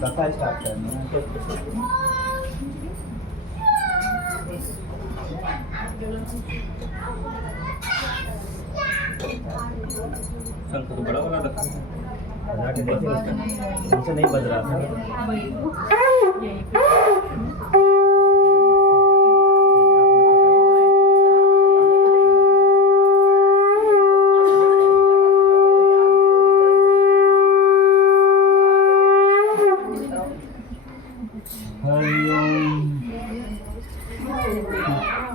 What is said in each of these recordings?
कथा स्टार्ट करनी है। शंख तो बड़ा वाला रखा हमसे नहीं बज रहा था।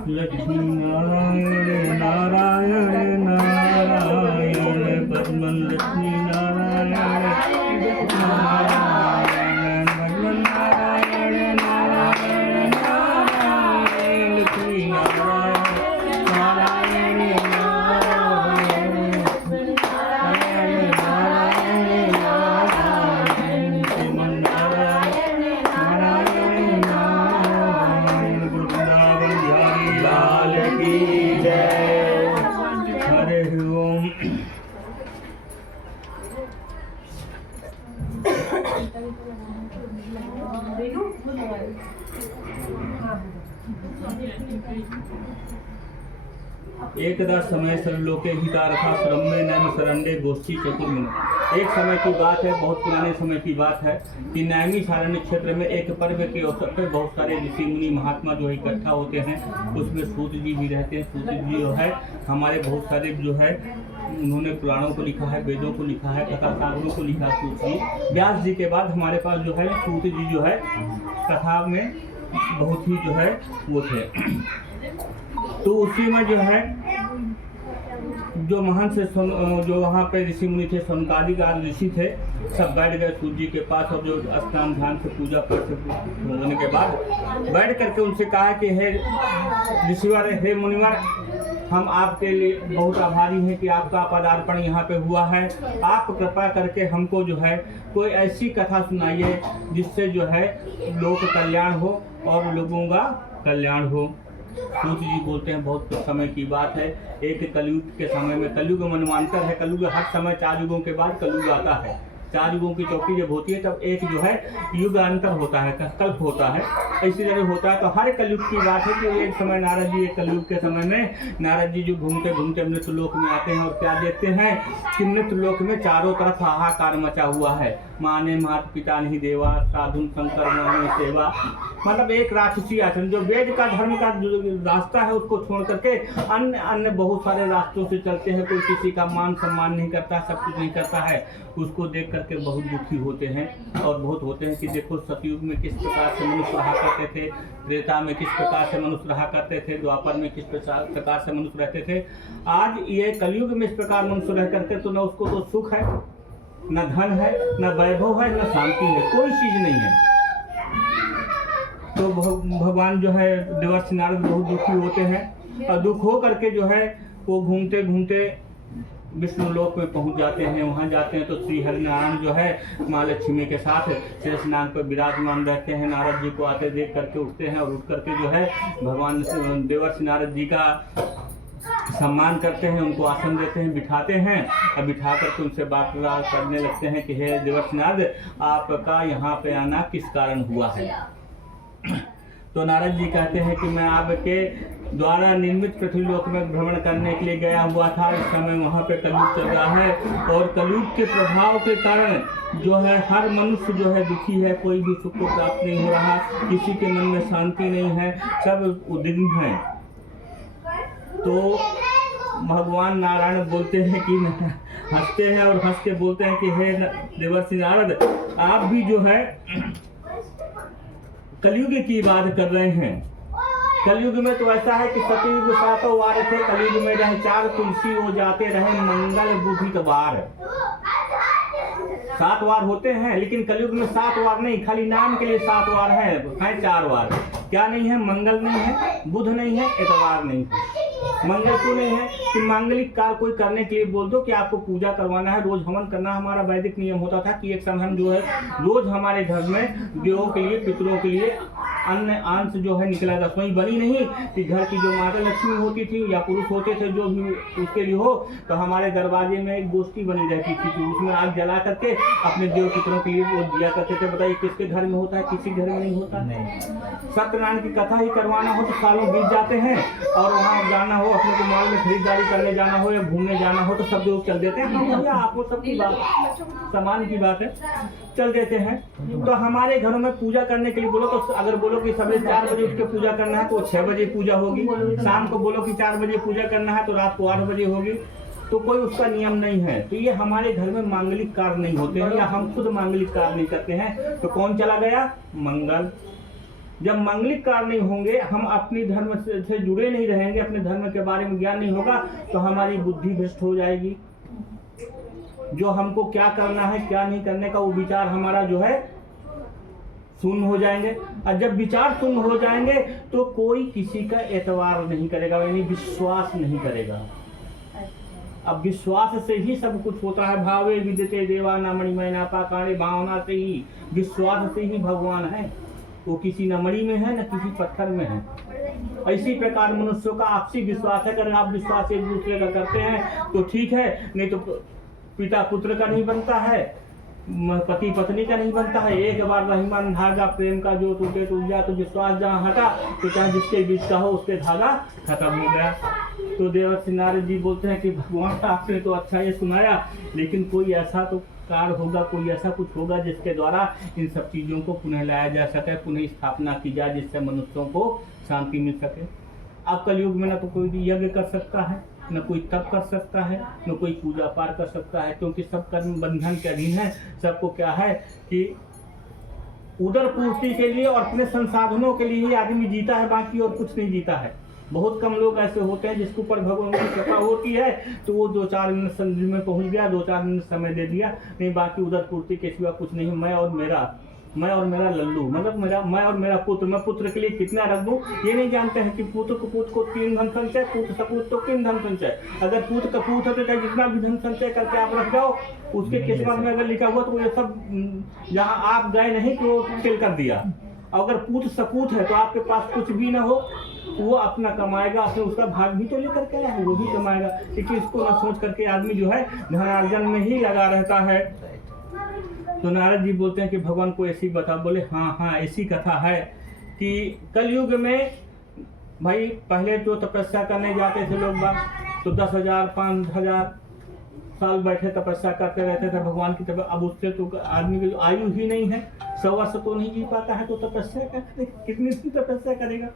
लक्ष्मी नारायण नारायण नारायण पद्मन लक्ष्मी नारायण नारायण पद्मन नारायण नारायण नारायण लक्ष्मी नारायण नारायण नारायण नारायण नारायण पद्मन नारायण नारायण नारायण वृंदावन बिहारी लाल की जय। हरे ओम। एकदा समय सर्वलोके हितारथा श्रमे नैम सरंडे गोष्ठी चतुर्मिन। एक समय की बात है, बहुत पुराने समय की बात है कि नैमी सारण्य क्षेत्र में एक पर्व के अवसर पर बहुत सारे ऋषि मुनि महात्मा जो इकट्ठा होते हैं। उसमें सूत जी भी रहते हैं। सूत जी जो है हमारे बहुत सारे जो है उन्होंने पुराणों को लिखा है, वेदों को लिखा है, कथा सागरों को लिखा है। सूत जी व्यास जी के बाद हमारे पास जो है सूत जी जो है कथा में बहुत ही जो है वो थे। तो उसी में जो है जो महान से जो वहाँ पे ऋषि मुनि थे, सनकादिक आदि ऋषि थे, सब बैठ गए सूत जी के पास। और जो स्नान ध्यान से पूजा पाठ होने के बाद बैठ करके उनसे कहा कि हे ऋषिवर, हे मुनिवर, हम आपके लिए बहुत आभारी हैं कि आपका पदार्पण यहाँ पे हुआ है। आप कृपा करके हमको जो है कोई ऐसी कथा सुनाइए जिससे जो है लोक कल्याण हो और लोगों का कल्याण हो। सूत जी बोलते हैं बहुत समय की बात है, एक कलयुग के समय में, कलयुग मनवांतर है, कलयुग हर समय 4 युगों के बाद कलयुग आता है। 4 युगों की चौकी जब होती है तब एक जो है युग अंतर होता है, कल्प होता है, इसी तरह होता है। तो हर कलयुग की बात है कि एक समय नारद जी, एक कलयुग के समय में नारद जी जो घूमते घूमते मृत्यु लोक में आते हैं और क्या देखते हैं कि मृत्यु लोक में चारों तरफ हाहाकार मचा हुआ है। माने मात पिता नहीं देवा, साधुन शंकर माने सेवा। मतलब एक राक्षसी आचरण, जो वेद का धर्म का रास्ता है उसको छोड़ करके अन्य अन्य बहुत सारे रास्तों से चलते हैं। कोई किसी का मान सम्मान नहीं करता, सब कुछ नहीं करता है। उसको देख करके बहुत दुखी होते हैं और बहुत होते हैं कि देखो सतयुग में किस प्रकार से मनुष्य रहा करते थे, त्रेता में किस प्रकार से मनुष्य रहा करते थे, द्वापर में किस प्रकार से मनुष्य रहते थे। आज ये कलयुग में इस प्रकार मनुष्य रह करके तो न उसको तो सुख है, न धन है, न वैभव है, न शांति है, कोई चीज नहीं है। तो भगवान जो है देवर्षि नारद बहुत दुखी होते हैं और दुख हो करके जो है वो घूमते घूमते विष्णु लोक में पहुंच जाते हैं। वहां जाते हैं तो श्री हरिनारायण जो है माँ लक्ष्मी के साथ शेषनाग पर विराजमान रहते हैं। नारद जी को आते देख करके उठते हैं और उठ करके जो है भगवान देवर्षि नारद जी का सम्मान करते हैं, उनको आसन देते हैं, बिठाते हैं और बिठा करके उनसे बात करने लगते हैं कि हे देवर्षि नारद, आपका यहाँ पे आना किस कारण हुआ है। तो नारद जी कहते हैं कि मैं आपके द्वारा निर्मित पृथ्वीलोक में भ्रमण करने के लिए गया हुआ था। इस समय वहाँ पे कलयुग चल रहा है और कलयुग के प्रभाव के कारण जो है हर मनुष्य जो है दुखी है, कोई भी सुख को प्राप्त नहीं हो रहा, किसी के मन में शांति नहीं है, सब उद्विग्न है। तो भगवान नारायण बोलते हैं कि हंसते हैं और हंस के बोलते हैं कि हे देवर्षि नारद, आप भी जो है कलयुग की बात कर रहे हैं। कलयुग में तो ऐसा है कि सतयुग 7 वार थे, कलयुग में रहे 4 तुलसी हो जाते रहे मंगल बुधित वार। 7 वार होते हैं लेकिन कलयुग में 7 वार नहीं, खाली नाम के लिए 7 वार है 4 वार। क्या नहीं है? मंगल नहीं है, बुध नहीं है, इतवार नहीं है। मंगल क्यों नहीं है कि मांगलिक कार्य कोई करने के लिए बोल दो कि आपको पूजा करवाना है, रोज हवन करना। हमारा वैदिक नियम होता था कि एक समय हम जो है रोज हमारे घर में देवों के लिए, पितरों के लिए अन्य अंश जो है निकला। रसोई बनी नहीं कि घर की जो माता लक्ष्मी होती थी या पुरुष होते थे जो भी उसके लिए हो, तो हमारे दरवाजे में एक गोष्ठी बनी रहती थी कि उसमें आग जला करके अपने देव पितरों के लिए वो दिया करते थे। बताइए किसके घर में होता है, किसी घर में नहीं होता। सत्यनारायण की कथा ही करवाना हो तो सालों बीत जाते हैं, और वहाँ जाना हो, अपने को मॉल में खरीदारी करने जाना हो या घूमने जाना हो तो सब लोग चल देते हैं। आपको सबकी बात सामान की बात है, चल देते हैं। तो हमारे घरों में पूजा करने के लिए बोलो तो अगर बोलो कि सवेरे 4 बजे उठ के पूजा करना है तो 6 बजे पूजा होगी, शाम को बोलो कि 4 बजे पूजा करना है तो रात को 8 बजे होगी। तो कोई उसका नियम नहीं है। तो ये हमारे घर में मांगलिक कार्य नहीं होते हैं या हम खुद मांगलिक कार्य नहीं करते हैं। तो कौन चला गया? मंगल। जब मांगलिक कार्य नहीं होंगे, हम अपने धर्म से जुड़े नहीं रहेंगे, अपने धर्म के बारे में ज्ञान नहीं होगा, तो हमारी बुद्धि भ्रष्ट हो जाएगी। जो हमको क्या करना है क्या नहीं करने का वो विचार हमारा जो है शून्य हो जाएंगे। और जब विचार शून्य हो जाएंगे तो कोई किसी का एतवार नहीं करेगा, यानी विश्वास नहीं करेगा। अब विश्वास से ही सब कुछ होता है। भावे विद्यते देवा न मणिमय न पाषाणे, भावना से ही, विश्वास से ही भगवान है। वो किसी न मणि में है न किसी पत्थर में है। इसी प्रकार मनुष्यों का आपसी विश्वास है। अगर आप विश्वास एक दूसरे का करते हैं तो ठीक है, नहीं तो पिता पुत्र का नहीं बनता है, पति पत्नी का नहीं बनता है। एक बार रहीमन धागा प्रेम का जो टूटे टूट गया, तो विश्वास जहाँ हटा तो चाहे जिसके बीच का हो उसके धागा खत्म हो गया। तो देवर्षि नारद जी बोलते हैं कि भगवान आपने तो अच्छा ये सुनाया, लेकिन कोई ऐसा तो कार्य होगा, कोई ऐसा कुछ होगा जिसके द्वारा इन सब चीज़ों को पुनः लाया जा सके, पुनः स्थापना की जाए, जिससे मनुष्यों को शांति मिल सके। अब कलयुग में न तो कोई यज्ञ कर सकता है, न कोई तप कर सकता है, न कोई पूजा पाठ कर सकता है, क्योंकि सब कर्म बंधन के अधीन है। सबको क्या है कि उदर पूर्ति के लिए और अपने संसाधनों के लिए ही आदमी जीता है, बाकी और कुछ नहीं जीता है। बहुत कम लोग ऐसे होते हैं जिसके ऊपर भगवान की कृपा होती है, तो वो 2-4 मिनट संधि में पहुंच गया, 2-4 मिनट समय दे दिया, नहीं बाकी उदर पूर्ति के सिवा कुछ नहीं। मैं और मेरा लल्लू, मतलब मैं और मेरा पुत्र, मैं पुत्र के लिए कितना रख दूं ये नहीं जानते हैं कि पुत्र को 3 धन संचय, पुत्र सपूत तो 3 धन संचय। अगर पुत्र का पूत होते तो जितना भी धन संचय करके आप रख जाओ, उसके किस्मत में अगर लिखा हुआ तो ये सब जहाँ आप गए नहीं तो वो खेल कर दिया। अगर पुत्र सपूत है तो आपके पास कुछ भी ना हो, वो अपना कमाएगा, अपने उसका भाग भी तो लेकर के आया है, वो भी कमाएगा। क्योंकि इसको ना सोच करके आदमी जो है धनार्जन में ही लगा रहता है। तो नारद जी बोलते हैं कि भगवान को ऐसी बता। बोले हाँ ऐसी कथा है कि कलयुग में भाई पहले तो तपस्या करने जाते थे लोग बाग, तो 10,000 5,000 साल बैठे तपस्या करते रहते थे भगवान की तरफ। अब उससे तो आदमी की आयु ही नहीं है, 100 वर्ष तो नहीं जी पाता है, तो तपस्या कितनी तपस्या करेगा।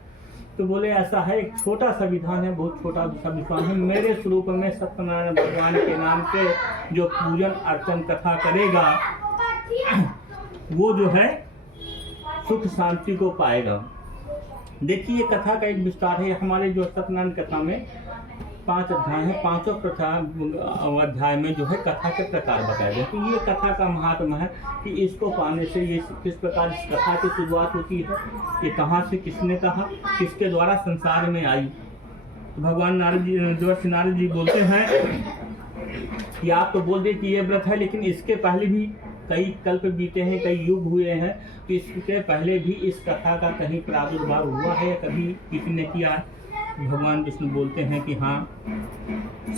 तो बोले ऐसा है, एक छोटा सा विधान है, बहुत छोटा सा विधान है। मेरे स्वरूप में सत्यनारायण भगवान के नाम से जो पूजन अर्चन कथा करेगा वो जो है सुख शांति को पाएगा। देखिए कथा का एक विस्तार है। हमारे जो सत्यनारायण कथा में 5 अध्याय है, 5 अध्याय में जो है कथा के प्रकार बताए गए। तो ये कथा का महात्मा है कि इसको पाने से ये किस प्रकार इस कथा की शुरुआत होती है, ये कहाँ से किसने कहा, किसके द्वारा संसार में आई। तो भगवान नारद जी बोलते हैं कि आप तो बोल दे कि ये व्रत है, लेकिन इसके पहले भी कई कल्प बीते हैं, कई युग हुए हैं, तो इसके पहले भी इस कथा का कहीं प्रादुर्भाव हुआ है, कभी किसी ने किया है। भगवान विष्णु बोलते हैं कि हाँ,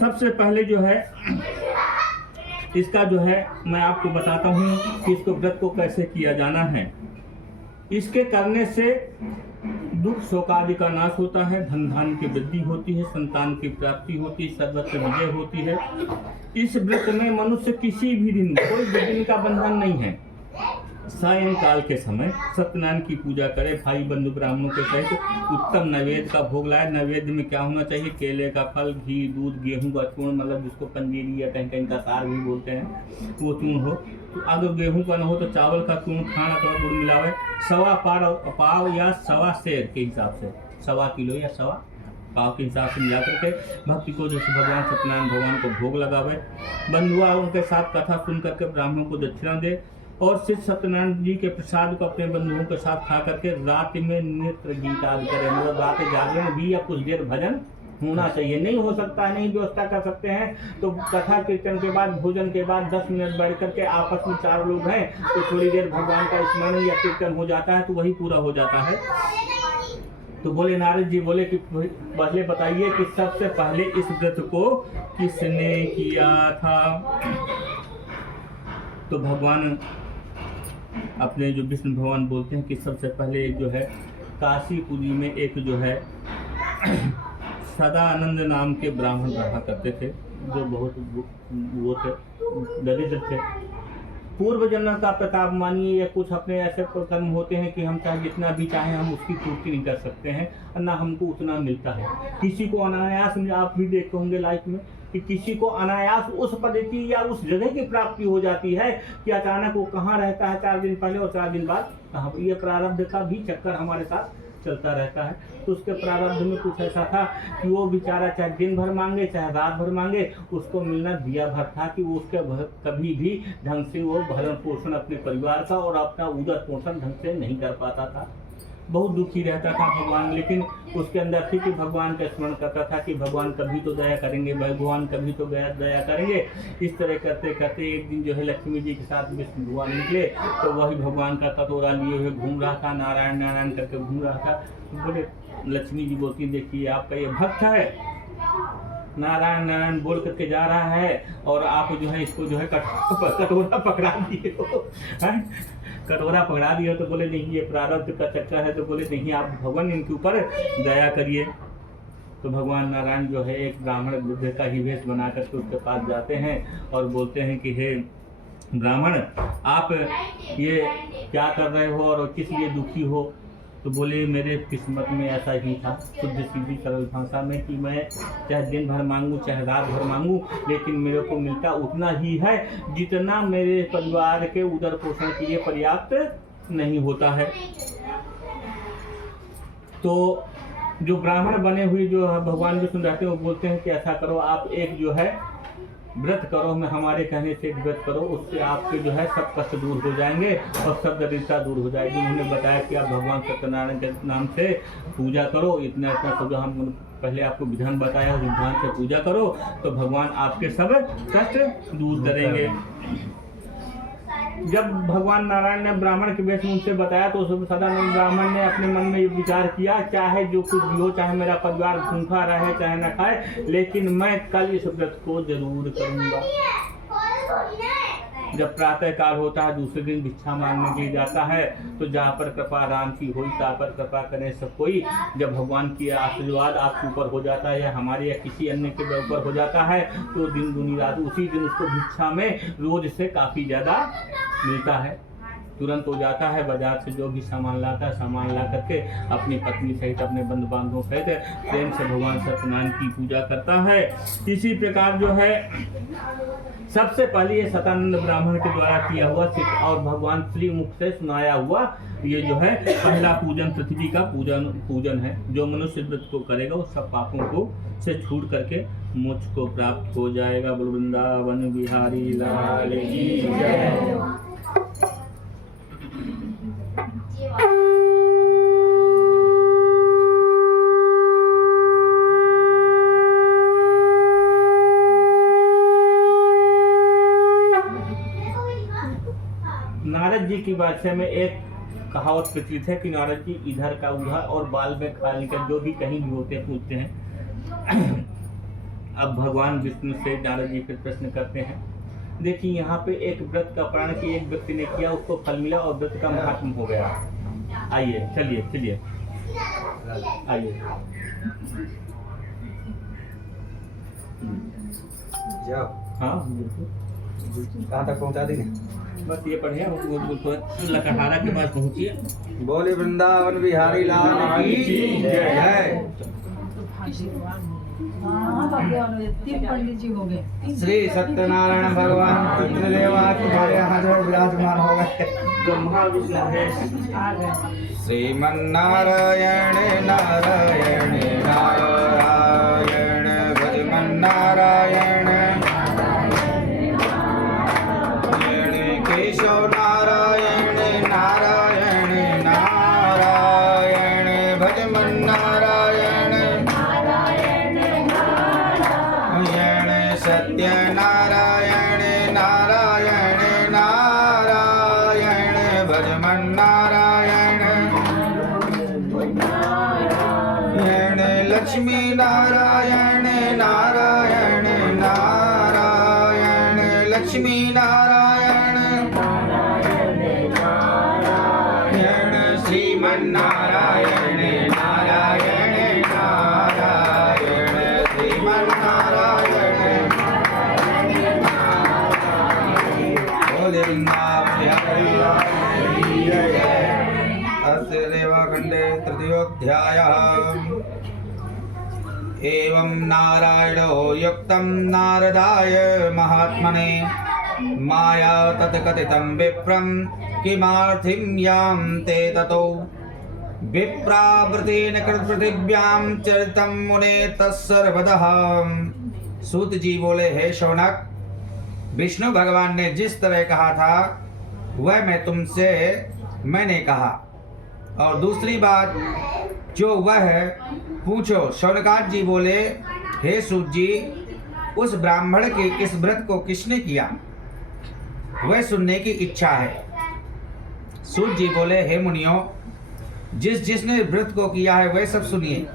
सबसे पहले जो है इसका जो है मैं आपको बताता हूँ कि इसको व्रत को कैसे किया जाना है। इसके करने से दुख शोक आदि का नाश होता है, धन धान की वृद्धि होती है, संतान की प्राप्ति होती है, सर्वत्र विजय होती है। इस व्रत में मनुष्य किसी भी दिन, कोई दिन का बंधन नहीं है, सायंकाल के समय सत्यनारायण की पूजा करे, भाई बंधु ब्राह्मणों के सहित उत्तम नैवेद्य का भोग लाए। नैवेद्य में क्या होना चाहिए? केले का फल, घी, दूध, गेहूं का चूर्ण, मतलब जिसको पंजीरी या कहीं कहीं का सार भी बोलते हैं, वो चूर्ण हो। तो अगर गेहूं का न हो तो चावल का चूर्ण, खाना अथवा गुड़ मिलावे। 1.25 पाव या 1.25 सेर के हिसाब से, 1.25 किलो या 1.25 पाव के हिसाब से मिला करके भक्ति को जैसे भगवान सत्यनारायण भगवान को भोग लगावे। बंधुआ उनके साथ कथा सुन करके ब्राह्मणों को दक्षिणा दे, और श्री सत्यनारायण जी के प्रसाद को अपने बंधुओं के साथ खा करके रात में नृत्य गीत आदि करें, मतलब रात जागरण भी या कुछ देर भजन होना चाहिए। नहीं हो सकता है, नहीं व्यवस्था कर सकते हैं तो कथा कीर्तन के बाद, भोजन के बाद 10 मिनट बैठ करके आपस में 4 लोग हैं तो थोड़ी देर भगवान का स्मरण या कीर्तन हो जाता है तो वही पूरा हो जाता है। तो बोले नारद जी बोले कि पहले बताइए कि सबसे पहले इस व्रत को किसने किया था। तो भगवान अपने जो विष्णु भगवान बोलते हैं कि सबसे पहले जो है काशीपुरी में एक जो है सदानंद नाम के ब्राह्मण रहा करते थे, जो बहुत वो थे, दरिद्र थे। पूर्व जन्म का प्रताप मानिए या कुछ अपने ऐसे कर्म होते हैं कि हम चाहे जितना भी चाहें हम उसकी पूर्ति नहीं कर सकते हैं और ना हमको उतना मिलता है। किसी को अनायास में, आप भी देखते होंगे लाइफ में कि किसी को अनायास उस पद की या उस जगह की प्राप्ति हो जाती है कि अचानक वो कहाँ रहता है 4 दिन पहले और 4 दिन बाद कहाँ। ये प्रारब्ध का भी चक्कर हमारे साथ चलता रहता है। तो उसके प्रारब्ध में कुछ ऐसा था कि वो बेचारा चाहे दिन भर मांगे चाहे रात भर मांगे, उसको मिलना दिया भर था कि वो उसके कभी भी ढंग से वो भरण पोषण अपने परिवार का और अपना उदर पोषण ढंग से नहीं कर पाता था। बहुत दुखी रहता था भगवान, लेकिन उसके अंदर थी कि भगवान का स्मरण करता था कि भगवान कभी तो दया करेंगे, भगवान कभी तो दया करेंगे। इस तरह करते करते एक दिन जो है लक्ष्मी जी के साथ विष्णु भगवान निकले तो वही भगवान का कटोरा लिए हुए घूम रहा था, नारायण नारायण करके घूम रहा था। बोले लक्ष्मी जी बोलती देखिए आपका ये भक्त है, नारायण नारायण बोल करके जा रहा है और आप जो है इसको जो है कटोरा पकड़ा दिए हो, कटोरा पकड़ा दिए हो। तो बोले नहीं ये प्रारब्ध का चक्कर है। तो बोले नहीं आप भगवान इनके ऊपर दया करिए। तो भगवान नारायण जो है एक ब्राह्मण वृद्ध का ही वेश बना करके उसके पास जाते हैं और बोलते हैं कि हे ब्राह्मण आप ये क्या कर रहे हो और किस लिए दुखी हो। तो बोले मेरे किस्मत में ऐसा ही था, शुद्ध सीधी सरल भाषा में, कि मैं चाहे दिन भर मांगूं चाहे रात भर मांगूं लेकिन मेरे को मिलता उतना ही है जितना मेरे परिवार के उदर पोषण के लिए पर्याप्त नहीं होता है। तो जो ब्राह्मण बने हुए जो भगवान विष्णु रहते हैं वो बोलते हैं कि ऐसा करो आप एक जो है व्रत करो, मैं हमारे कहने से एक व्रत करो, उससे आपके जो है सब कष्ट दूर हो जाएंगे और सब दरिद्रता दूर हो जाएगी। उन्होंने बताया कि आप भगवान सत्यनारायण के नाम से पूजा करो, इतना तो जो हम पहले आपको विधान बताया उस विधान से पूजा करो तो भगवान आपके सब कष्ट दूर करेंगे। जब भगवान नारायण ने ब्राह्मण के वेश में उनसे बताया तो उस सदानंद ब्राह्मण ने अपने मन में ये विचार किया चाहे जो कुछ भी हो, चाहे मेरा परिवार भूखा रहे चाहे न खाए, लेकिन मैं कल इस व्रत को जरूर करूंगा। जब प्रातः काल होता है दूसरे दिन भिक्षा मांगने के लिए जाता है तो जहाँ पर कृपा राम की हुई ता पर कृपा करें सब कोई। जब भगवान की आशीर्वाद आपके ऊपर हो जाता है या हमारे या किसी अन्य के ऊपर हो जाता है तो दिन दुनी रात उसी दिन उसको भिक्षा में रोज से काफ़ी ज़्यादा मिलता है, तुरंत हो जाता है। बाजार से जो भी सामान लाता है सामान ला करके अपनी पत्नी सहित अपने बंधु बांधवों सहित प्रेम से भगवान सत्यनारायण की पूजा करता है। इसी प्रकार जो है सबसे पहले ये सतानंद ब्राह्मण के द्वारा किया हुआ और भगवान श्री मुख से सुनाया हुआ ये जो है पहला पूजन पृथ्वी का पूजन है। जो मनुष्य व्रत को करेगा वो सब पापों को से छूट करके मोक्ष को प्राप्त हो जाएगा। बोल वृंदावन बिहारी लाल की जय। नारद जी की बादशाह में एक कहावत प्रचलित है कि नारद जी इधर का उधर और बाल में खाल निकल जो भी कहीं भी होते पूछते हैं। अब भगवान विष्णु से नारद जी फिर प्रश्न करते हैं। देखिए यहाँ पे एक व्रत का प्रण कि एक व्यक्ति ने किया उसको फल मिला और व्रत का महात्म हो गया। आइए चलिए चलिए आइए जाओ। हाँ बिल्कुल, कहाँ तक पहुँचा देंगे? बस ये पढ़िए लकड़हारा के पास पहुँचिए। बोले वृंदावन बिहारी लाल की जय। तीन पंडित जी हो गए। श्री सत्यनारायण भगवान पितृदेवा तुम्हारे यहाँ जो विराजमान हो गए। ब्रह्मा विष्णु है श्रीमन्नारायण नारायण नारायण भजमन्नारायण केशव नारायण नारायण नारायण भजमन्नारायण लक्ष्मी नारायण श्रीमन्नारायण नारायण नारायण श्रीमन्नारायण बोले अस्य देवाखण्डे तृतीयोऽध्यायः। एवं नारायणो युक्तं नारदाय महात्मने माया तत्कथितं विप्रं किमार्थिं यां ते ततो विप्रावृतेन कृतपृथिव्यां चरितं मुने तत्सर्वतः। सूत जी बोले, हे शौनक, विष्णु भगवान ने जिस तरह कहा था वह मैंने कहा, और दूसरी बात जो वह पूछो। शौनकाद जी बोले, हे सूत जी, उस ब्राह्मण के इस व्रत को किसने किया, वह सुनने की इच्छा है। सूत जी बोले, हे मुनियों, जिसने व्रत को किया है वह सब सुनिए।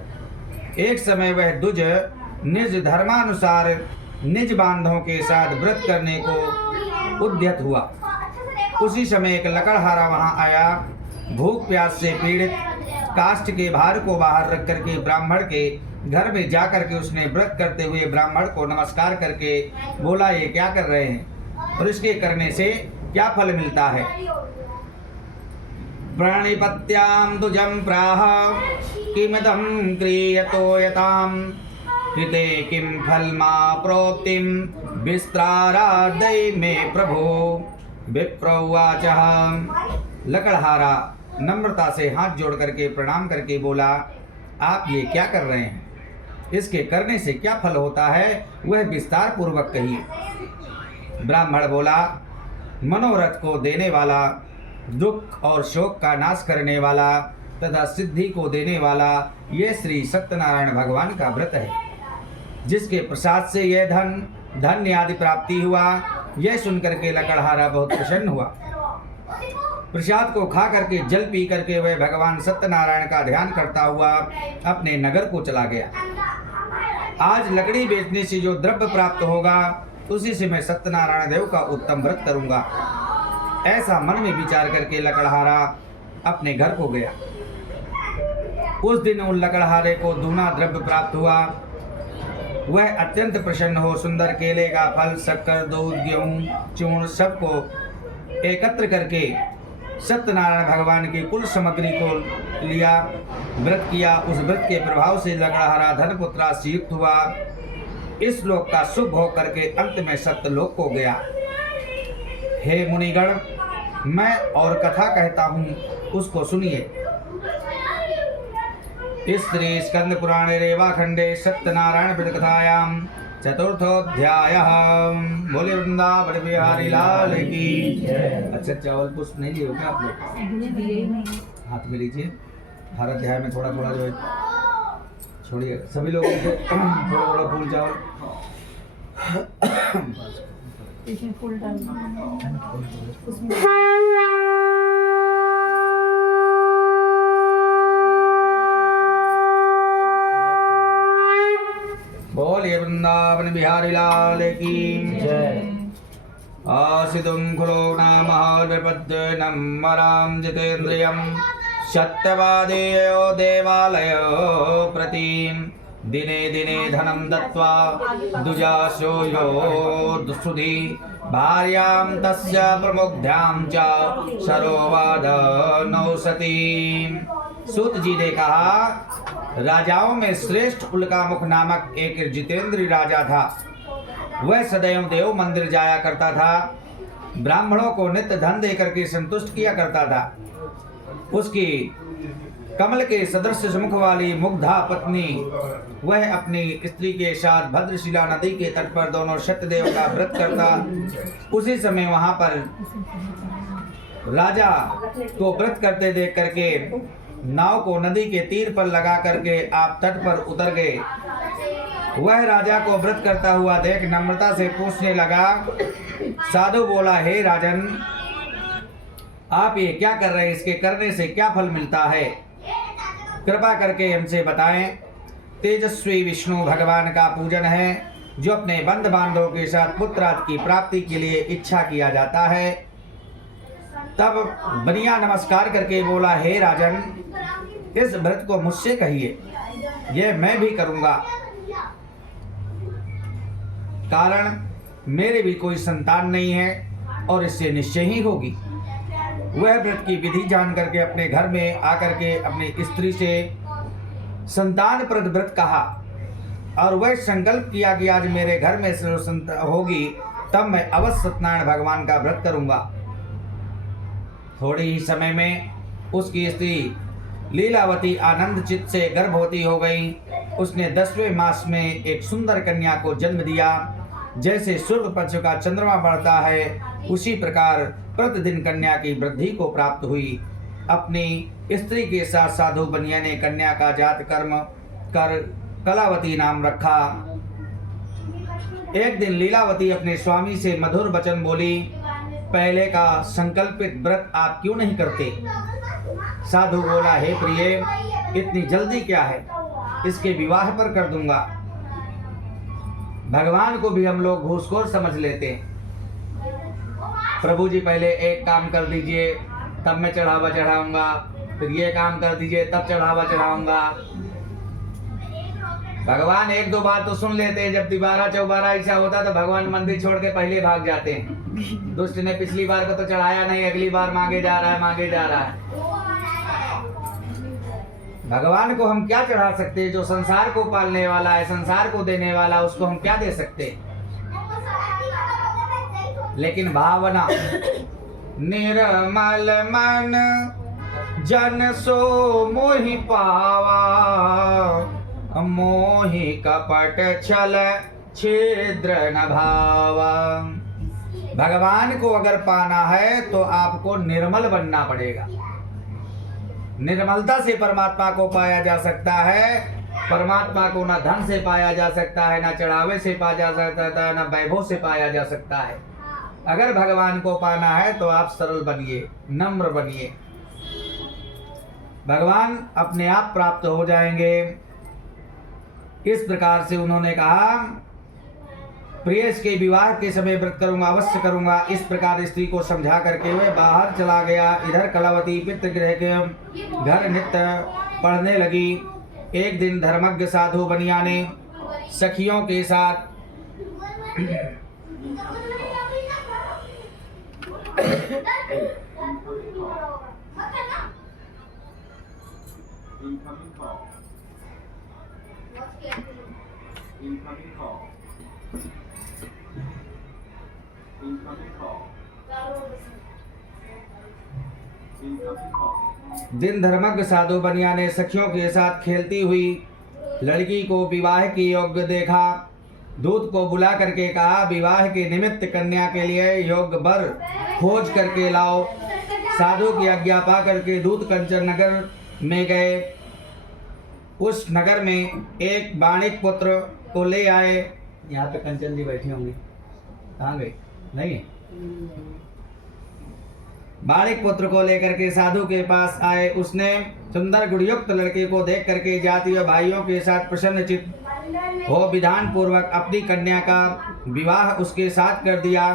एक समय वह दुज निज धर्मानुसार निज बांधों के साथ व्रत करने को उद्यत हुआ। उसी समय एक लकड़हारा वहां आया। भूख प्यास से पीड़ित काष्ठ के भार को बाहर रख करके ब्राह्मण के घर में जाकर के उसने व्रत करते हुए ब्राह्मण को नमस्कार करके बोला, ये क्या कर रहे हैं और इसके करने से क्या फल मिलता है। प्रणिपत्यां दुजं प्राह किमदं क्रियतो यतां कृते किं फलमा प्रोक्तिं विस्तारादय मे प्रभो। विप्रोवाचः। लकड़हारा नम्रता से हाथ जोड़ करके प्रणाम करके बोला, आप ये क्या कर रहे हैं, इसके करने से क्या फल होता है वह विस्तार पूर्वक कहिए। ब्राह्मण बोला, मनोरथ को देने वाला, दुख और शोक का नाश करने वाला तथा सिद्धि को देने वाला यह श्री सत्यनारायण भगवान का व्रत है, जिसके प्रसाद से यह धन्य आदि प्राप्ति हुआ। यह सुनकर के लकड़हारा बहुत प्रसन्न हुआ। प्रसाद को खा करके जल पी करके वह भगवान सत्यनारायण का ध्यान करता हुआ अपने नगर को चला गया। आज लकड़ी बेचने से जो द्रव्य प्राप्त होगा उसी से मैं सत्यनारायण देव का उत्तम व्रत करूंगा, ऐसा मन में विचार करके लकड़हारा अपने घर को गया। उस दिन उन लकड़हारे को दूना द्रव्य प्राप्त हुआ। वह अत्यंत प्रसन्न हो सुंदर केले का फल, शक्कर, दूध, गेहूं, चूर्ण सबको एकत्र करके सत्यनारायण भगवान की कुल सामग्री को लिया, व्रत किया। उस व्रत के प्रभाव से लकड़हारा धन पुत्रा से युक्त हुआ। इस लोक का शुभ हो करके अंत में सत्यलोक को गया। हे मुनिगण, मैं और कथा कहता हूँ, उसको सुनिए। इस श्री स्कंद पुराणे रेवाखंडे सत्यनारायण व्रत कथायां चतुर्थोऽध्यायः। बोले वृंदावन बिहारी लाल की। अच्छा, चावल पुष्प नहीं लिए हो क्या आप लोग? हाथ में लीजिए। हर अध्याय में थोड़ा थोड़ा जो है छोड़िए, सभी लोग थोड़ा थोड़ा फूल चावल। इसमें फुल डाल उसमें बोलिए वृंदावन बिहारी लाल की जय। आसितुं खुलो नामः मरां जितेन्द्रियं सत्यवादेयो देवालयो प्रतीं दिने दिने धनं दत्त्वा दुजासो यो सुधी भार्यां तस्य प्रमुग्ध्यां च सरोवाद नौसतीं। सूत जी ने कहा, राजाओं में श्रेष्ठ उल्कामुख नामक एक जितेंद्रीय राजा था। वह सदैव देव मंदिर जाया करता था, ब्राह्मणों को नित्य धन देकर के संतुष्ट किया करता था। उसकी कमल के सदृश मुख वाली मुग्धा पत्नी, वह अपनी स्त्री के साथ भद्रशिला नदी के तट पर दोनों सत्यदेव का व्रत करता। उसी समय वहां पर राजा को व्रत करते देख करके नाव को नदी के तीर पर लगा करके आप तट पर उतर गए। वह राजा को व्रत करता हुआ देख नम्रता से पूछने लगा। साधु बोला, हे राजन, आप ये क्या कर रहे हैं, इसके करने से क्या फल मिलता है, कृपा करके हमसे बताएं। तेजस्वी विष्णु भगवान का पूजन है, जो अपने बंधु बांधवों के साथ पुत्रादि की प्राप्ति के लिए इच्छा किया जाता है। तब बनिया नमस्कार करके बोला, हे राजन, इस व्रत को मुझसे कहिए, यह मैं भी करूंगा। कारण मेरे भी कोई संतान नहीं है और इससे निश्चय ही होगी। वह व्रत की विधि जान करके अपने घर में आकर के अपनी स्त्री से संतान प्रद व्रत कहा और वह संकल्प किया कि आज मेरे घर में होगी तब मैं अवश्य सत्यनारायण भगवान का व्रत करूंगा। थोड़े ही समय में उसकी स्त्री लीलावती आनंद चित्त से गर्भवती हो गई। उसने 10वें मास में एक सुंदर कन्या को जन्म दिया। जैसे सूर्य पक्ष का चंद्रमा बढ़ता है उसी प्रकार प्रतिदिन कन्या की वृद्धि को प्राप्त हुई। अपनी स्त्री के साथ साधु बनिया ने कन्या का जात कर्म कर कलावती नाम रखा। एक दिन लीलावती अपने स्वामी से मधुर वचन बोली, पहले का संकल्पित व्रत आप क्यों नहीं करते? साधु बोला, हे प्रिय, इतनी जल्दी क्या है, इसके विवाह पर कर दूंगा। भगवान को भी हम लोग घूसखोर समझ लेते हैं। प्रभु जी पहले एक काम कर दीजिए तब मैं चढ़ावा चढ़ाऊंगा, फिर ये काम कर दीजिए तब चढ़ावा चढ़ाऊंगा। भगवान एक दो बार तो सुन लेते हैं, जब दोबारा चौबारा ऐसा होता तो भगवान मंदिर छोड़ के पहले भाग जाते हैं। दुष्ट ने पिछली बार को तो चढ़ाया नहीं, अगली बार मांगे जा रहा है, मांगे जा रहा है। भगवान को हम क्या चढ़ा सकते हैं? जो संसार को पालने वाला है, संसार को देने वाला, उसको हम क्या दे सकते हैं? लेकिन भावना, निर्मल मन जन सो मोहि पावा, मोहि कपट छल छिद्र न भावा। भगवान को अगर पाना है तो आपको निर्मल बनना पड़ेगा। निर्मलता से परमात्मा को पाया जा सकता है। परमात्मा को ना धन से पाया जा सकता है, ना चढ़ावे से पाया जा सकता है, ना वैभव से पाया जा सकता है। अगर भगवान को पाना है तो आप सरल बनिए, नम्र बनिए, भगवान अपने आप प्राप्त हो जाएंगे। इस प्रकार से उन्होंने कहा, प्रेयस के विवाह के समय व्रत करूंगा, अवश्य करूंगा। इस प्रकार स्त्री को समझा करके वह बाहर चला गया। इधर कलावती पितृगृह के घर नित्य पढ़ने लगी। एक दिन धर्मज्ञ साधु बनिया ने सखियों के साथ दिन धर्मज्ञ साधु बनिया ने सखियों के साथ खेलती हुई लड़की को विवाह की योग्य देखा। दूत को बुला करके कहा, विवाह के निमित्त कन्या के लिए योग्य वर खोज करके लाओ। साधु की आज्ञा पा करके दूत कंचन नगर में गए। उस नगर में एक वाणिक पुत्र को ले आए। यहाँ पे कंचन जी बैठी होंगी, कहाँ गई? नहीं, बालिक पुत्र को लेकर के साधु के पास आए। उसने सुंदर गुणयुक्त लड़के को देख करके जाति और भाइयों के साथ प्रसन्नचित्त हो विधान पूर्वक अपनी कन्या का विवाह उसके साथ कर दिया।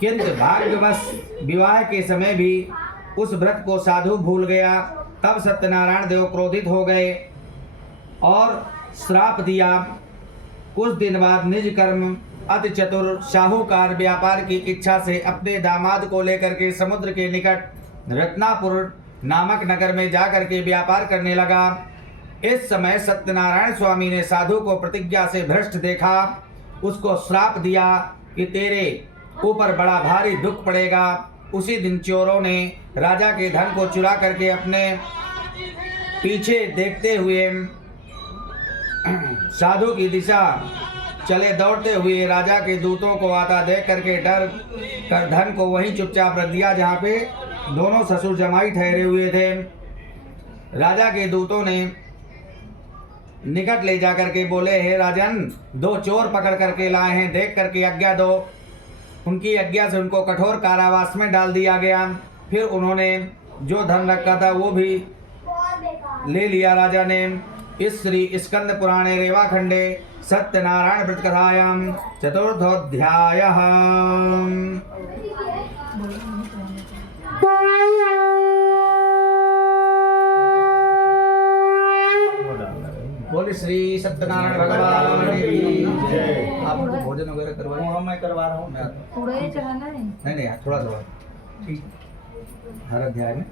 किंतु भाग्यवश विवाह के समय भी उस व्रत को साधु भूल गया। तब सत्यनारायण देव क्रोधित हो गए और श्राप दिया। कुछ दिन बाद निज कर्म अति चतुर साहूकार व्यापार की इच्छा से अपने दामाद को लेकर के समुद्र के निकट रत्नापुर नामक नगर में जाकर के व्यापार करने लगा। इस समय सत्यनारायण स्वामी ने साधु को प्रतिज्ञा से भ्रष्ट देखा। उसको श्राप दिया कि तेरे ऊपर बड़ा भारी दुख पड़ेगा। उसी दिन चोरों ने राजा के धन को चुरा करके अपने पीछे देखते हुए साधु की दिशा चले दौड़ते हुए राजा के दूतों को आता देख करके डर कर धन को वहीं चुपचाप रख दिया जहाँ पे दोनों ससुर जमाई ठहरे हुए थे। राजा के दूतों ने निकट ले जाकर के बोले, हे राजन, दो चोर पकड़ करके लाए हैं, देख करके आज्ञा दो। उनकी आज्ञा से उनको कठोर कारावास में डाल दिया गया। फिर उन्होंने जो धन रखा था वो भी ले लिया राजा ने। इस श्री स्कंद पुराणे रेवाखंडे सत्यनारायण व्रत कथायां चतुर्थोऽध्यायः। बोले श्री सत्यनारायण भगवान की जय। आपको भोजन वगैरह करवाए? मैं करवा रहा हूँ। थोड़ा ही चढ़ाना है। नहीं थोड़ा थोड़ा ठीक। हर अध्याय में।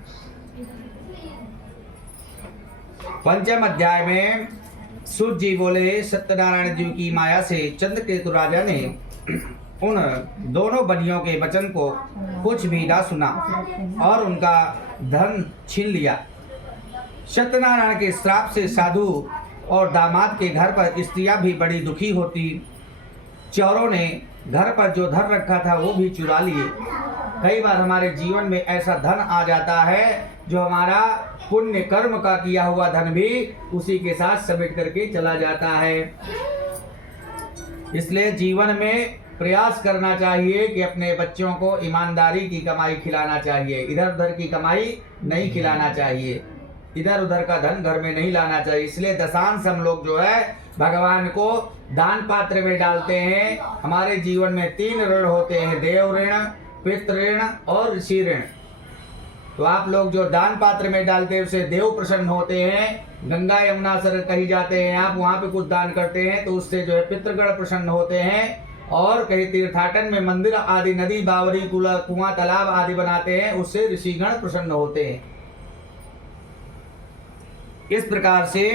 पंचम अध्याय में सूत जी बोले सत्यनारायण जी की माया से चंद्रकेतु राजा ने उन दोनों बनियों के वचन को कुछ भी ना सुना और उनका धन छीन लिया। सत्यनारायण के श्राप से साधु और दामाद के घर पर स्त्रियां भी बड़ी दुखी होती। चोरों ने घर पर जो धन रखा था वो भी चुरा लिए। कई बार हमारे जीवन में ऐसा धन आ जाता है जो हमारा पुण्य कर्म का किया हुआ धन भी उसी के साथ समेट करके चला जाता है। इसलिए जीवन में प्रयास करना चाहिए कि अपने बच्चों को ईमानदारी की कमाई खिलाना चाहिए, इधर उधर की कमाई नहीं खिलाना चाहिए, इधर उधर का धन घर में नहीं लाना चाहिए। इसलिए दशांश हम लोग जो है भगवान को दान पात्र में डालते हैं। हमारे जीवन में 3 ऋण होते हैं, देव ऋण, पितृ ऋण और ऋषि ऋण। तो आप लोग जो दान पात्र में डालते हैं उससे देव प्रसन्न होते हैं। गंगा यमुना सर कहीं जाते हैं आप, वहाँ पे कुछ दान करते हैं तो उससे जो है पितृगण प्रसन्न होते हैं। और कहीं तीर्थाटन में मंदिर आदि, नदी बावरी, कुआं, तालाब आदि बनाते हैं, उससे ऋषिगण प्रसन्न होते हैं। इस प्रकार से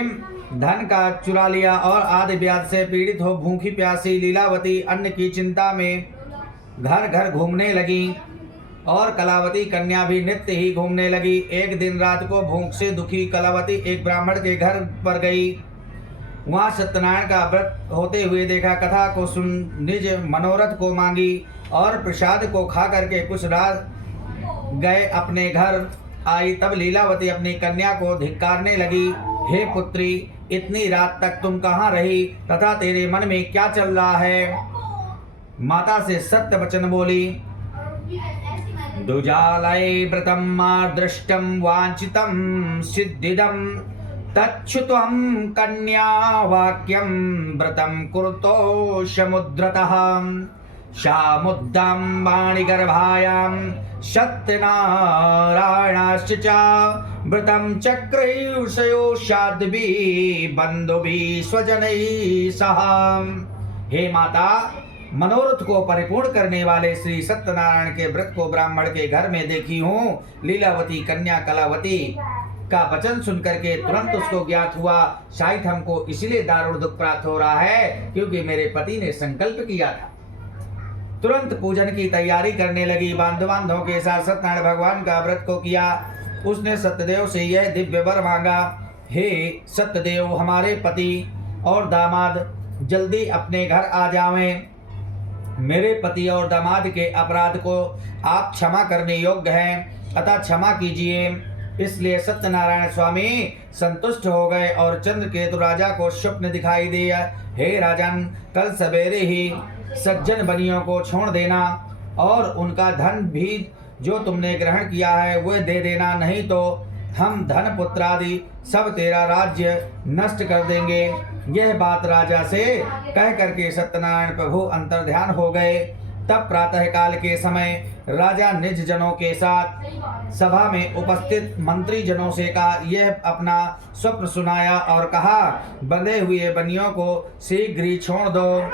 धन का चुरा लिया और आदि व्याध से पीड़ित हो भूखी प्यासी लीलावती अन्न की चिंता में घर घर घूमने लगी और कलावती कन्या भी नित्य ही घूमने लगी। एक दिन रात को भूख से दुखी कलावती एक ब्राह्मण के घर पर गई। वहाँ सत्यनारायण का व्रत होते हुए देखा, कथा को सुन निज मनोरथ को मांगी और प्रसाद को खा करके कुछ रात गए अपने घर आई। तब लीलावती अपनी कन्या को धिक्कारने लगी, हे पुत्री, इतनी रात तक तुम कहाँ रही तथा तेरे मन में क्या चल रहा है? माता से सत्य वचन बोली, दुजालय व्रतम मादृष्टम वांछितम सिद्धिदम तच्छ्रुत्वं कन्या वाक्यम व्रतम कुरुतो समुद्रतः शामुद्दां वाणिगर्भायां सत्यनारायणस्य च व्रतं चक्रयुषयो शाद्भिः बन्धुभिः स्वजनैः सह। हे माता, मनोरथ को परिपूर्ण करने वाले श्री सत्यनारायण के व्रत को ब्राह्मण के घर में देखी हूँ। लीलावती कन्या कलावती का वचन सुन करके तुरंत उसको ज्ञात हुआ, शायद हमको इसलिए दारुण दुख प्राप्त हो रहा है क्योंकि मेरे पति ने संकल्प किया था। तुरंत पूजन की तैयारी करने लगी। बांधवों के साथ सत्यनारायण भगवान का व्रत को किया। उसने सत्यदेव से यह दिव्य वर मांगा, हे सत्यदेव, हमारे पति और दामाद जल्दी अपने घर आ जावें। मेरे पति और दामाद के अपराध को आप क्षमा करने योग्य हैं, अतः क्षमा कीजिए। इसलिए सत्यनारायण स्वामी संतुष्ट हो गए और चंद्रकेतु राजा को स्वप्न दिखाई दिया, हे राजन, कल सवेरे ही सज्जन बनियों को छोड़ देना और उनका धन भी जो तुमने ग्रहण किया है वह दे देना, नहीं तो हम धन पुत्र आदि सब तेरा राज्य नष्ट कर देंगे। यह बात राजा से कह करके सत्यनारायण प्रभु अंतर्ध्यान हो गए। तब प्रातः काल के समय राजा निज जनों के साथ सभा में उपस्थित मंत्री जनों से कहा, यह अपना स्वप्न सुनाया और कहा, बंधे हुए बनियों को शीघ्र ही छोड़ दो।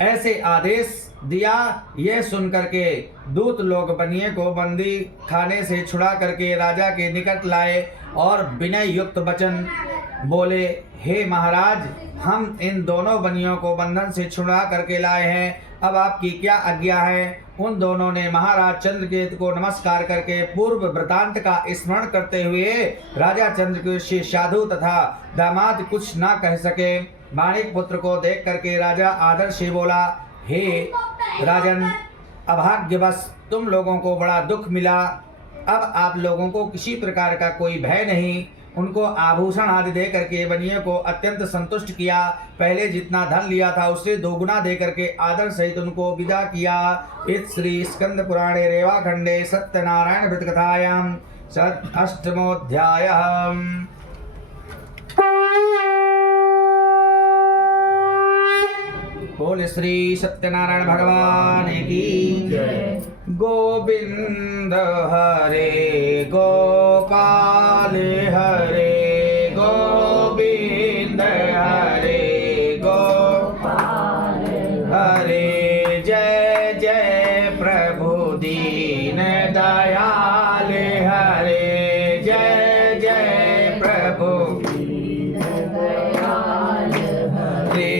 ऐसे आदेश दिया। यह सुन करके दूत लोग बनिए को बंदी खाने से छुड़ा करके राजा के निकट लाए और विनय युक्त वचन बोले, हे महाराज, हम इन दोनों बनियों को बंधन से छुड़ा करके लाए हैं, अब आपकी क्या आज्ञा है? उन दोनों ने महाराज चंद्रकेतु को नमस्कार करके पूर्व वृतांत का स्मरण करते हुए राजा चंद्रकेतु से साधु तथा दामाद कुछ न कह सके। माणिक पुत्र को देख करके राजा आदर से बोला, हे राजन, अभाग्यवश तुम लोगों को बड़ा दुख मिला। अब आप लोगों को किसी प्रकार का कोई भय नहीं। उनको आभूषण आदि दे करके बनियों को अत्यंत संतुष्ट किया। पहले जितना धन लिया था उससे दोगुना दे करके आदर सहित उनको विदा किया। इस श्री स्कंद पुराणे रेवाखंडे सत्यनारायण व्रत कथायां अष्टमोऽध्यायः। बोल श्री सत्यनारायण भगवान की जय। गोविंद हरे गोपाल हरे गोविंद हरे गोपाल हरे जय जय प्रभु दीन दयाल हरे जय जय प्रभु हरे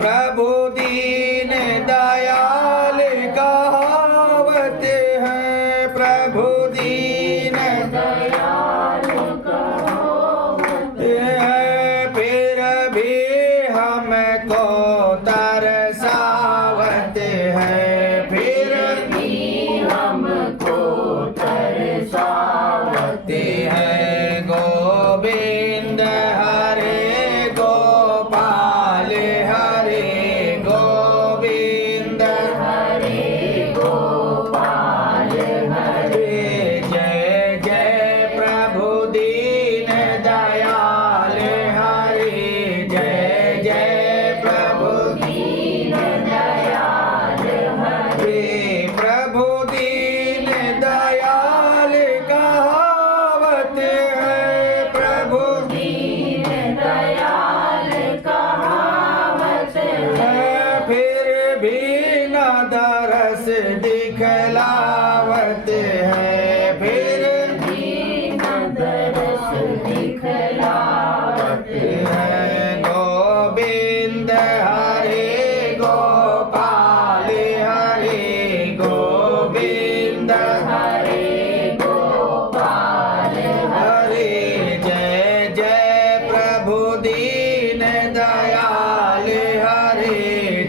प्रभु दीन दयाल कहावत है प्रभु दीन दयाल कहावत है फिर भी हमको तरसावत है फिर भी हमको तरसावत है गोविंद हरे गोपाल हरे गोविंद हरे गोपाल हरे जय जय प्रभु दीन दयाल हरे जय जय प्रभु दीन दयाल हरे प्रभु दीन दयाल कहावत है प्रभु दीन दयाल कहावत है फिर भी न दरस दिखलावत है फिर भी न दरस दिखलावत है गोविंद हरे गोपाल हरे गोविंद हरे गोपाल हरे जय जय प्रभु दीन दयाल हरे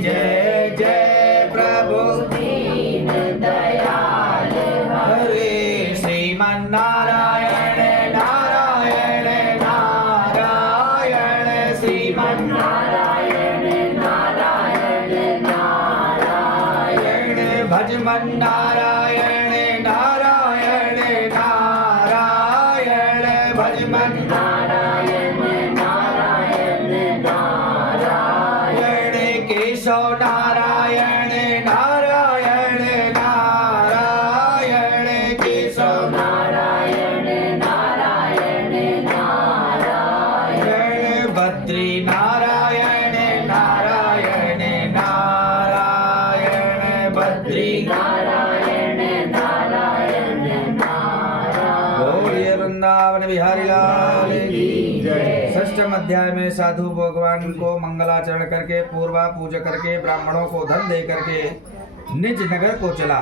जय जय प्रभु दीन दयाल हरे श्रीमन्नारायण नारायण नारायण श्रीमन्नारायण नारायण नारायण भजमन नारायण नारायण नारायण भजमन नारायण नारायण नारायण केशव नारायण नारायण नारायण केशव नारायण नारायण नारायण बद्री नारायण नारायण नारायण बद्री नारायण नारायण नारायण बोलिए वृंदावन बिहारी लाल की जय। षष्ठम अध्याय में साधु भगवान को मंगलाचरण करके पूर्वा पूजा करके ब्राह्मणों को धन दे करके निज नगर को चला।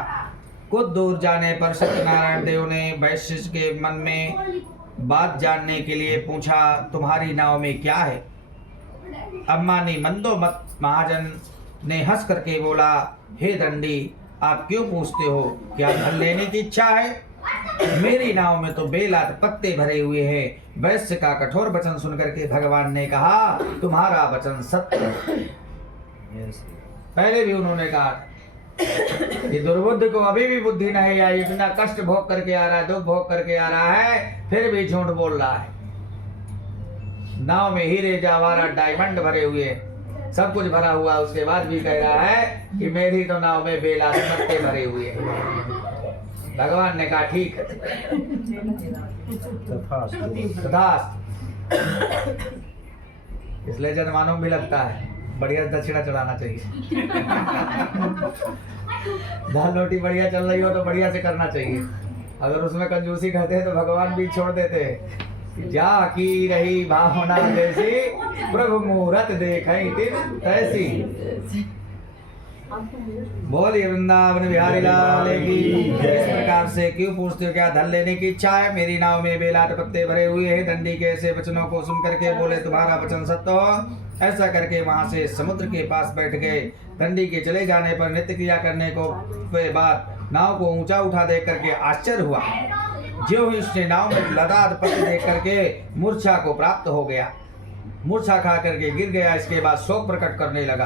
कुछ दूर जाने पर सत्यनारायण देव ने वैश्य के मन में बात जानने के लिए पूछा, तुम्हारी नाव में क्या है? अम्मानी मंदोमत महाजन ने हंस करके बोला, हे दंडी, आप क्यों पूछते हो? क्या धन लेने की इच्छा है? मेरी नाव में तो बेलात पत्ते भरे हुए हैं। वैश्य का कठोर वचन सुनकर के भगवान ने कहा, तुम्हारा वचन सत्य है। पहले भी उन्होंने कहा कि दुर्बुद्ध को अभी भी बुद्धि नहीं आई, इतना कष्ट भोग करके आ रहा है, दुख भोग करके आ रहा है, फिर भी झूठ बोल रहा है। नाव में हीरे जवाहरात डायमंड भरे हुए, सब कुछ भरा हुआ, उसके बाद भी कह रहा है कि मेरी तो नाव में बेलात पत्ते भरे हुए हैं। भगवान ने कहा ठीक है, तथास्तु। इसलिए जनमानव भी लगता है बढ़िया दक्षिणा चढ़ाना चाहिए। दाल रोटी बढ़िया चल रही हो तो बढ़िया से करना चाहिए। अगर उसमें कंजूसी करते हैं तो भगवान भी छोड़ देते हैं। जा की रही भावना जैसी, प्रभु मुहूर्त देखई दिन तैसी। बोलिए वृंदावन बिहारी लाल की। इस प्रकार से क्यों पूछते हो, क्या धन लेने की इच्छा है? मेरी नाव में बेलाट पत्ते भरे हुए हैं। दंडी के ऐसे वचनों को सुन करके बोले, तुम्हारा वचन सत्य हो। ऐसा करके वहां से समुद्र के पास बैठ गए। दंडी के चले जाने पर नित्य क्रिया करने को बाद नाव को ऊंचा उठा देख करके आश्चर्य हुआ। जो ही उसने नाव में लदाद पत्ते देख करके मूर्छा को प्राप्त हो गया, मूर्छा खा करके गिर गया। इसके बाद शोक प्रकट करने लगा।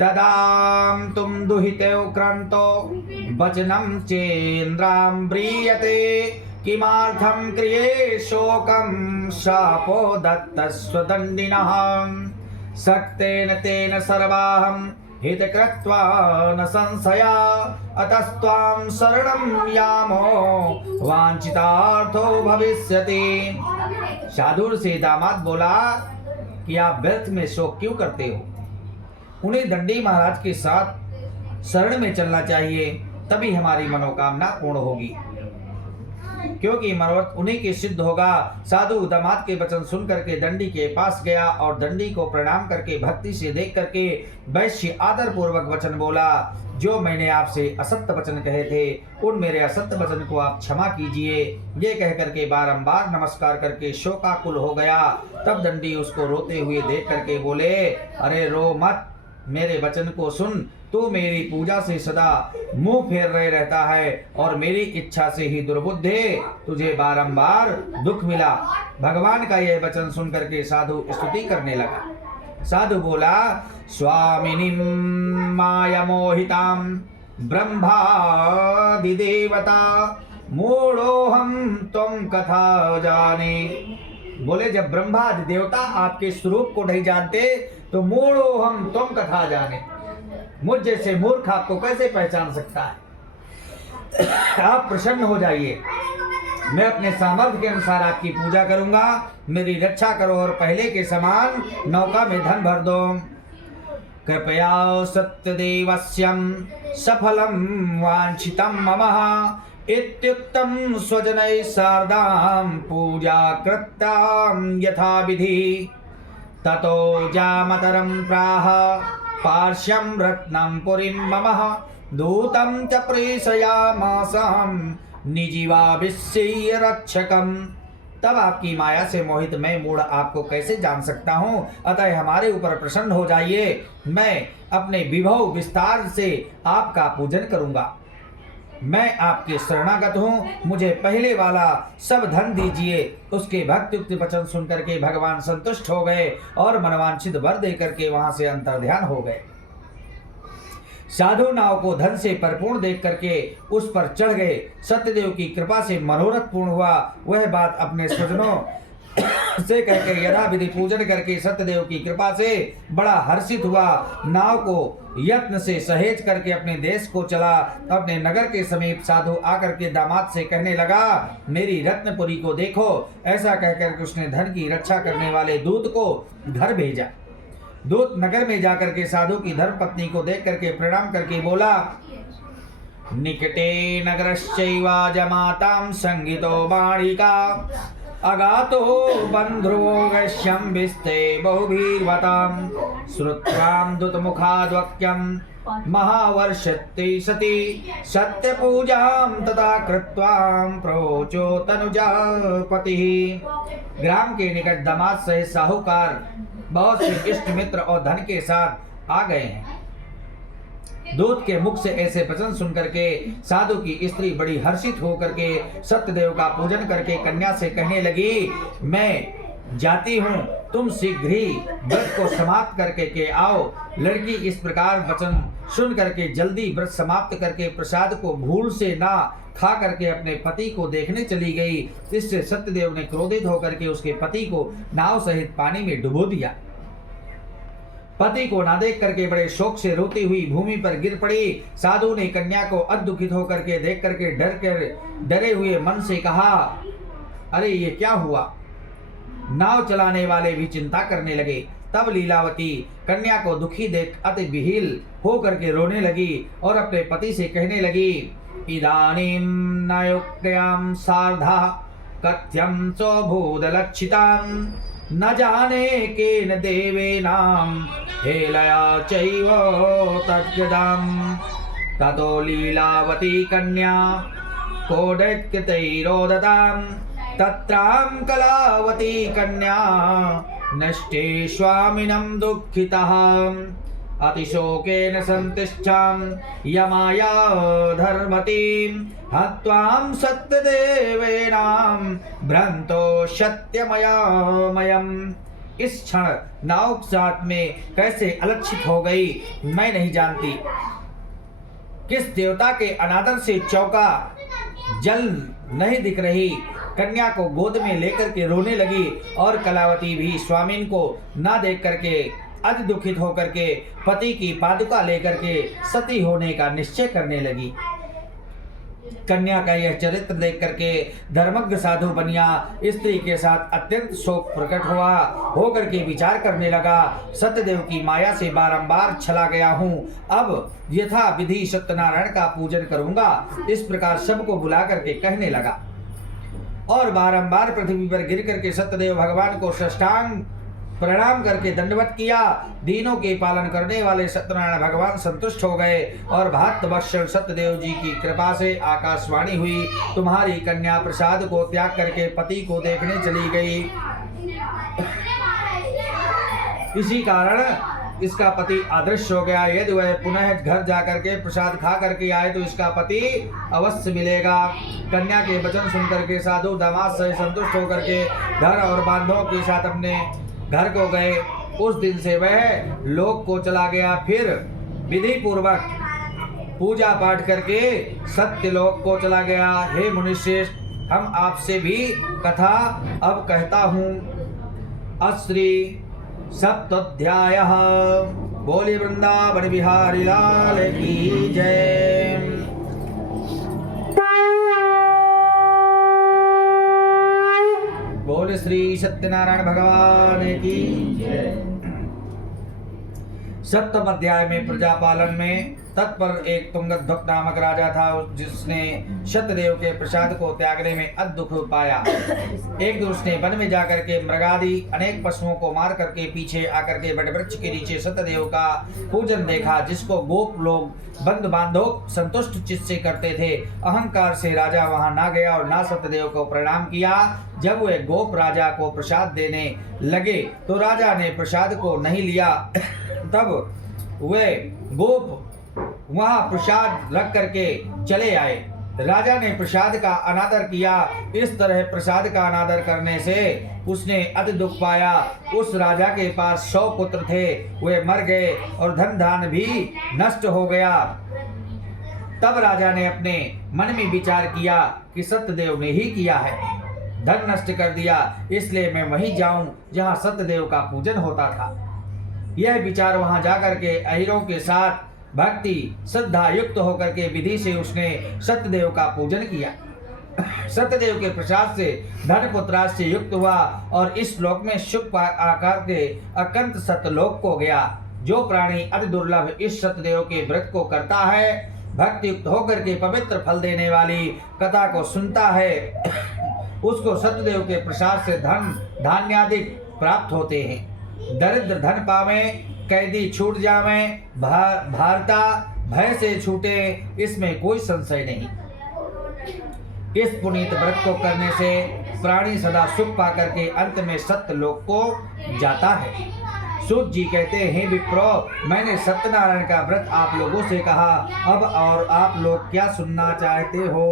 तदाम तुम दुहिते क्रांतो वचनम चेन्द्राम ब्रीयते किमार्थम क्रिये शोकम शापो दत्त स्वदंडिनः सक्तेन तेन सर्वाहम हित कृत्वा न संशया अतस्त्वां शरणं यामो वांछितार्थो भविष्यति। साधु से दामाद बोला कि आप व्यर्थ में शोक क्यों करते हो? उन्हें दंडी महाराज के साथ शरण में चलना चाहिए, तभी हमारी मनोकामना पूर्ण होगी, क्योंकि मनोरथ उन्हीं के सिद्ध होगा। साधु दामाद के वचन सुन करके दंडी के पास गया और दंडी को प्रणाम करके भक्ति से देख करके वैश्य आदर पूर्वक वचन बोला, जो मैंने आपसे असत्य वचन कहे थे उन मेरे असत्य वचन को आप क्षमा कीजिए। ये कह करके बारंबार नमस्कार करके शोकाकुल हो गया। तब दंडी उसको रोते हुए देख करके बोले, अरे रो मत, मेरे वचन को सुन। तू मेरी पूजा से सदा मुंह फेर रहे रहता है और मेरी इच्छा से ही दुर्बुद्धे तुझे बारंबार दुख मिला। भगवान का यह वचन सुन करके साधु स्तुति करने लगा। साधु बोला, स्वामिनीं माया मोहितां ब्रह्मादिदेवता मूढ़ोहम त्वं कथा जाने। बोले, जब ब्रह्मादि देवता आपके स्वरूप को नहीं जानते तो मूढ़ोहम त्वं कथा जाने, मुझ जैसे मूर्ख आपको कैसे पहचान सकता है? आप प्रसन्न हो जाइए, मैं अपने सामर्थ्य के अनुसार आपकी पूजा करूंगा, मेरी रक्षा करो और पहले के समान नौका में धन भर दो। कृपया सत्यदेवस्यं सफलम वांछितम ममः इत्युक्तं स्वजनैः सार्धं पूजा कृतां यथा विधि। ततो जामतरं प्राह पार्श्यं रत्नं पुरीं ममः दूतं च प्रेषयामासं निजीवाभिषेय रक्षकम्। तब आपकी माया से मोहित मैं मूढ़ आपको कैसे जान सकता हूँ? अतः हमारे ऊपर प्रसन्न हो जाइए, मैं अपने विभव विस्तार से आपका पूजन करूँगा। मैं आपके शरणागत हूँ, मुझे पहले वाला सब धन दीजिए। उसके भक्तियुक्त वचन सुन करके भगवान संतुष्ट हो गए और मनवांछित वर दे करके वहां से अंतर्ध्यान हो गए। साधु नाव को धन से परिपूर्ण देख करके उस पर चढ़ गए। सत्यदेव की कृपा से मनोरथ पूर्ण हुआ। वह बात अपने स्वजनों से कहकर यथाविधि पूजन करके सत्यदेव की कृपा से बड़ा हर्षित हुआ। नाव को यत्न से सहेज करके अपने देश को चला। अपने नगर के समीप साधु आकर के दामाद से कहने लगा, मेरी रत्नपुरी को देखो। ऐसा कहकर उसने धन की रक्षा करने वाले दूत को घर भेजा। दूत नगर में जाकर के साधु की धर्मपत्नी को देख करके प्रणाम करके बोला, निकटे नगरश्चैवा जमातां संगीतो बाणिका अगातो बंध्रुवो वैश्यं विस्ते बहुभिर्वतां श्रुत्वां दुतमुखाद्वाक्यं महावर्षत्ते सती सत्यपूजां तथा कृत्वां प्रोचो तनुजापतिः। ग्राम के निकट दामाद सहित साहूकार बहुत से इष्ट मित्र और धन के साथ आ गए हैं। दूत के मुख से ऐसे वचन सुन करके साधु की स्त्री बड़ी हर्षित होकर के सत्यदेव का पूजन करके कन्या से कहने लगी, मैं जाती हूँ, तुम शीघ्र ही व्रत को समाप्त करके के आओ। लड़की इस प्रकार वचन सुन करके जल्दी व्रत समाप्त करके प्रसाद को भूल से ना खा करके अपने पति को देखने चली गई। इससे सत्यदेव ने क्रोधित होकर के उसके पति को नाव सहित पानी में डुबो दिया। पति को ना देख करके बड़े शोक से रोती हुई भूमि पर गिर पड़ी। साधु ने कन्या को अदुखित होकर के देख करके डरे हुए मन से कहा, अरे ये क्या हुआ? नाव चलाने वाले भी चिंता करने लगे। तब लीलावती कन्या को दुखी देख अति विहील हो करके रोने लगी और अपने पति से कहने लगी, इदानीं नयुक्त्यां सार्धा कथ्यं चोभूदलक्षितां न जाने केन देवेनां हेलया चैव तद्गदां। ततो लीलावती कन्या कोदैत्यतैरोदतां तत्रां कलावती कन्या नष्टे स्वामिनं दुःखितः अतिशोकेन संतिष्ठां यमाया धर्मतीं हत्वां सत्यदेवेनां भ्रंतो सत्यमयामयम्। इस क्षण नाव साथ में कैसे अलक्षित हो गई मैं नहीं जानती। किस देवता के अनादर से चौका जल नहीं दिख रही। कन्या को गोद में लेकर के रोने लगी और कलावती भी स्वामिन को ना देख करके अति दुखित होकर के पति की पादुका लेकर के सती होने का निश्चय करने लगी। कन्या का यह चरित्र देख करके धर्मज्ञ साधु बनिया स्त्री के साथ अत्यंत शोक प्रकट हुआ, होकर के विचार करने लगा, सत्यदेव की माया से बारंबार छला गया हूँ, अब यथा विधि सत्यनारायण का पूजन करूंगा। इस प्रकार सबको बुला करके कहने लगा और बारंबार पृथ्वी पर गिर करके सत्यदेव भगवान को साष्टांग प्रणाम करके दंडवत किया। दीनों के पालन करने वाले सत्यनारायण भगवान संतुष्ट हो गए और भक्तवत्सल सत्यदेव जी की कृपा से आकाशवाणी हुई, तुम्हारी कन्या प्रसाद को त्याग करके पति को देखने चली गई। इसी कारण इसका पति अदृश्य हो गया। यदि वह पुनः घर जाकर के प्रसाद खा करके आए तो इसका पति अवश्य मिलेगा। कन्या के वचन सुनकर के साधु दामाद से संतुष्ट होकर के घर और बांधवों के साथ अपने घर को गए। उस दिन से वह लोक को चला गया। फिर विधि पूर्वक पूजा पाठ करके सत्यलोक को चला गया। हे मुनिश्रेष्ठ, हम आपसे भी कथा अब कहता हूँ। अश्री सप्तोऽध्यायः। बोले वृंदावन बिहारी लाल की जय। बोले श्री सत्यनारायण भगवान की जय। सप्तम अध्याय में प्रजापालन में तत्पर एक तुंगध्वक नामक राजा था, जिसने सत्यदेव के प्रसाद को त्यागने में दुख पाया। एक दिन उसने वन में जाकर के मृगादि अनेक पशुओं को मार करके पीछे आकर के बड़े वृक्ष के नीचे सत्यदेव का पूजन देखा, जिसको गोप लोग बंद बांधव संतुष्ट चित्त से करते थे। अहंकार से राजा वहां ना गया और ना सत्यदेव को प्रणाम किया। जब वे गोप राजा को प्रसाद देने लगे तो राजा ने प्रसाद को नहीं लिया। तब वे गोप वहां प्रसाद रख करके चले आए। राजा ने प्रसाद का अनादर किया। इस तरह प्रसाद का अनादर करने से उसने अति दुख पाया। उस राजा के पास 100 पुत्र थे, वे मर गए और धन धान भी नष्ट हो गया। तब राजा ने अपने मन में विचार किया कि सत्यदेव ने ही किया है, धन नष्ट कर दिया, इसलिए मैं वहीं जाऊं जहां सत्यदेव का पूजन होता था। यह विचार वहां जाकर के अहिरों के साथ भक्ति श्रद्धा युक्त होकर के विधि से उसने सत्यदेव का पूजन किया। सत्यदेव के प्रसाद से धन पुत्राज से युक्त हुआ और इस लोक में शुभ आकार के अकंत सत्यलोक को गया। जो प्राणी अति दुर्लभ इस सत्यदेव के व्रत को करता है, भक्ति युक्त होकर के पवित्र फल देने वाली कथा को सुनता है, उसको सत्यदेव के प्रसाद से धन धान्यादि प्राप्त होते हैं। दरिद्र धन पावे, कैदी छूट जावे, भारता भय से छूटे, इसमें कोई संशय नहीं। इस पुनीत व्रत को करने से प्राणी सदा सुख पाकर के अंत में सत्य लोक को जाता है। सूत जी कहते हैं, विप्रो, मैंने सत्यनारायण का व्रत आप लोगों से कहा, अब और आप लोग क्या सुनना चाहते हो?